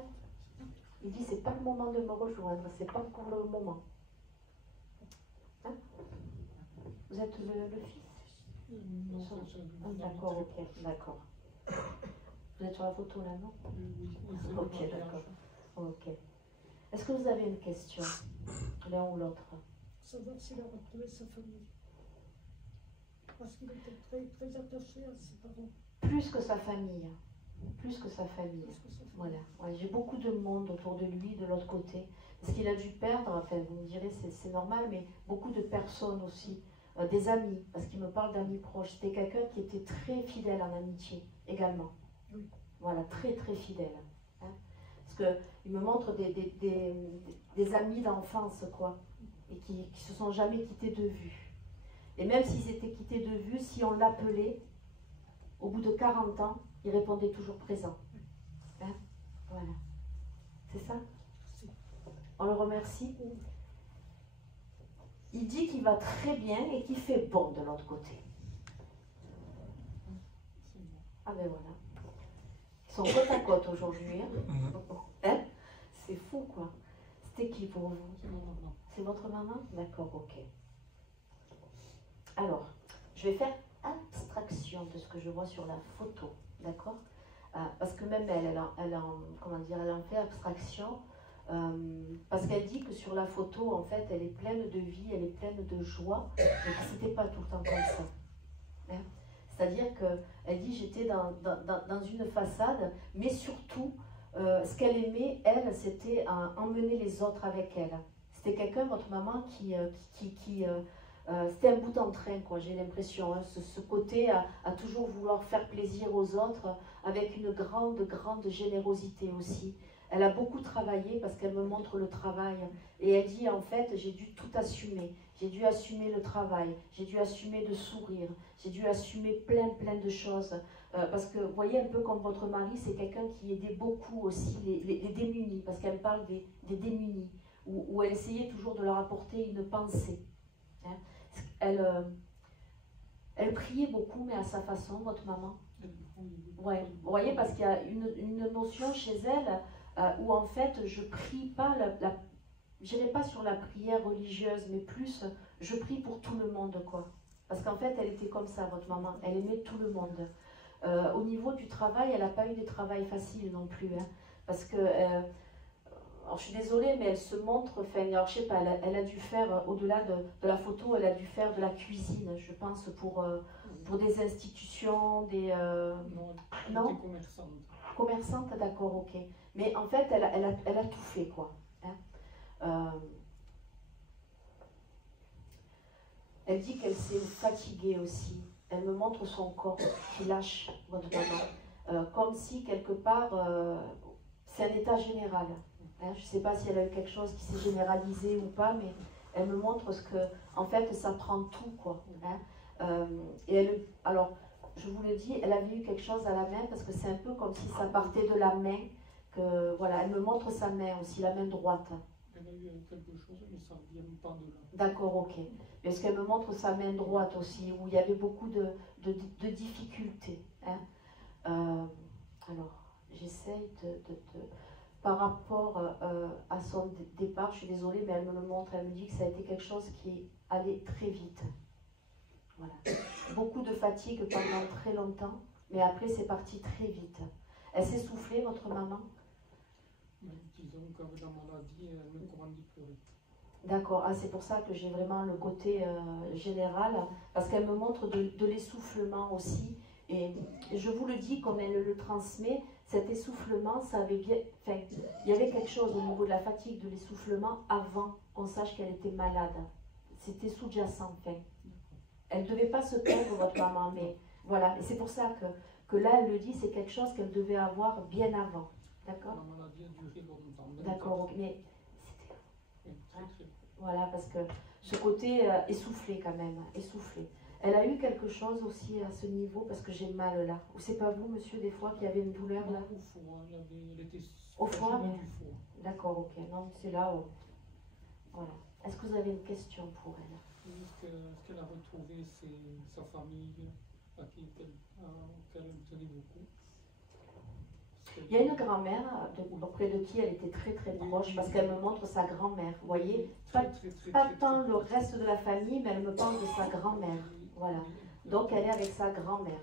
Il dit, c'est pas le moment de me rejoindre, c'est pas pour le moment. Hein? Vous êtes le fils? D'accord, ok, d'accord. Vous êtes sur la photo là, non? Oui, ok, d'accord. Ok. Est-ce que vous avez une question, l'un ou l'autre? Savoir s'il a retrouvé sa famille. Parce qu'il était très, très attaché à ses parents. Plus que sa famille. Plus que sa famille. Plus que sa famille. Voilà. Ouais, j'ai beaucoup de monde autour de lui, de l'autre côté. Parce qu'il a dû perdre, enfin vous me direz c'est normal, mais beaucoup de personnes aussi. Des amis, parce qu'il me parle d'amis proches. C'était quelqu'un qui était très fidèle en amitié également. Oui. Voilà, très très fidèle. Hein? Parce qu'il me montre des amis d'enfance, quoi. Et qui se sont jamais quittés de vue. Et même s'ils étaient quittés de vue, si on l'appelait, au bout de 40 ans, il répondait toujours présent. Hein? Voilà. C'est ça? On le remercie. Il dit qu'il va très bien et qu'il fait bon de l'autre côté. Ah ben voilà. Ils sont côte à côte aujourd'hui. Hein? C'est fou, quoi. C'était qui pour vous? C'est votre maman? D'accord, ok. Alors, je vais faire abstraction de ce que je vois sur la photo, d'accord? Parce que même elle en fait abstraction, parce qu'elle dit que sur la photo, en fait, elle est pleine de vie, elle est pleine de joie, et que c'était pas tout le temps comme ça. Hein? C'est-à-dire qu'elle dit, j'étais dans une façade, mais surtout, ce qu'elle aimait, elle, c'était emmener les autres avec elle. C'était quelqu'un, votre maman, c'était un bout en train, quoi, j'ai l'impression. Hein, ce côté à toujours vouloir faire plaisir aux autres, avec une grande, grande générosité aussi. Elle a beaucoup travaillé parce qu'elle me montre le travail. Et elle dit, en fait, j'ai dû tout assumer. J'ai dû assumer le travail, j'ai dû assumer de sourire, j'ai dû assumer plein de choses. Parce que, vous voyez, un peu comme votre mari, c'est quelqu'un qui aidait beaucoup aussi les démunis, parce qu'elle parle des démunis, où elle essayait toujours de leur apporter une pensée. Hein. Elle priait beaucoup, mais à sa façon, votre maman. Ouais, vous voyez, parce qu'il y a une notion chez elle où en fait, je prie pas, je n'irai pas sur la prière religieuse, mais plus, je prie pour tout le monde, quoi. Parce qu'en fait, elle était comme ça, votre maman. Elle aimait tout le monde. Au niveau du travail, elle n'a pas eu de travail facile non plus. Hein, parce que, alors je suis désolée, mais elle se montre, enfin, alors je sais pas, elle a dû faire, au-delà de la photo, elle a dû faire de la cuisine, je pense, pour des institutions, des... non, commerçante. Commerçante, d'accord, ok. Mais en fait, elle a tout fait, quoi. Hein. Elle dit qu'elle s'est fatiguée aussi. Elle me montre son corps qui lâche, votre maman. Comme si, quelque part, c'est un état général. Hein. Je ne sais pas si elle a eu quelque chose qui s'est généralisé ou pas, mais elle me montre ce que, en fait, ça prend tout, quoi. Hein. Et alors, je vous le dis, elle avait eu quelque chose à la main, parce que c'est un peu comme si ça partait de la main, que, voilà, elle me montre sa main aussi, la main droite. Elle a eu quelque chose, mais ça ne vient pas de là. D'accord, ok. Parce qu'elle me montre sa main droite aussi, où il y avait beaucoup de difficultés. Hein. Alors, j'essaye par rapport à son départ, je suis désolée, mais elle me le montre, elle me dit que ça a été quelque chose qui allait très vite. Voilà. Beaucoup de fatigue pendant très longtemps, mais après c'est parti très vite. Elle s'est soufflée, votre maman, Mais disons qu'avec la maladie, elle ne commande plus pleurer. D'accord, ah, c'est pour ça que j'ai vraiment le côté général, parce qu'elle me montre de l'essoufflement aussi. Et je vous le dis, comme elle le transmet, cet essoufflement, ça avait bien. Enfin, il y avait quelque chose au niveau de la fatigue, de l'essoufflement, avant qu'on sache qu'elle était malade. C'était sous-jacent, enfin. Elle ne devait pas se plaindre, votre maman, mais voilà. Et c'est pour ça que là, elle le dit, c'est quelque chose qu'elle devait avoir bien avant. D'accord? La maladie a duré longtemps. D'accord, ok, mais c'était. Oui, très, très. Voilà, parce que ce côté essoufflé quand même, essoufflé. Elle a eu quelque chose aussi à ce niveau, parce que j'ai mal là. Ou c'est pas vous, monsieur, des fois, qui avez une douleur là? Au foie, elle était au foie, du mais... foie. D'accord, ok. Non, c'est là où... Voilà. Est-ce que vous avez une question pour elle? Est-ce qu'elle a retrouvé sa famille à qui elle tenait beaucoup? Il y a une grand-mère auprès de qui elle était très très proche, parce qu'elle me montre sa grand-mère. Vous voyez, pas tant le reste de la famille, mais elle me parle de sa grand-mère. Voilà. Donc elle est avec sa grand-mère.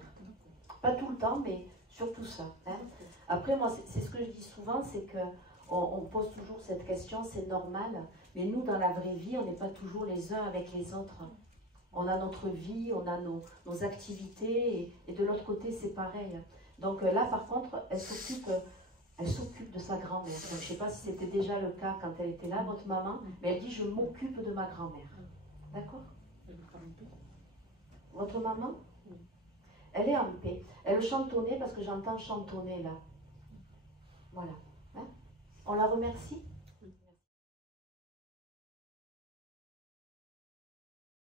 Pas tout le temps, mais surtout ça. Hein. Après, moi, c'est ce que je dis souvent, c'est qu'on pose toujours cette question, c'est normal, mais nous, dans la vraie vie, on n'est pas toujours les uns avec les autres. On a notre vie, on a nos activités, et de l'autre côté, c'est pareil. Donc là, par contre, elle s'occupe de sa grand-mère. Donc, je ne sais pas si c'était déjà le cas quand elle était là, votre maman, mais elle dit, je m'occupe de ma grand-mère. D'accord? Votre maman? Elle est en paix. Elle chantonnait parce que j'entends chantonner là. Voilà. Hein? On la remercie?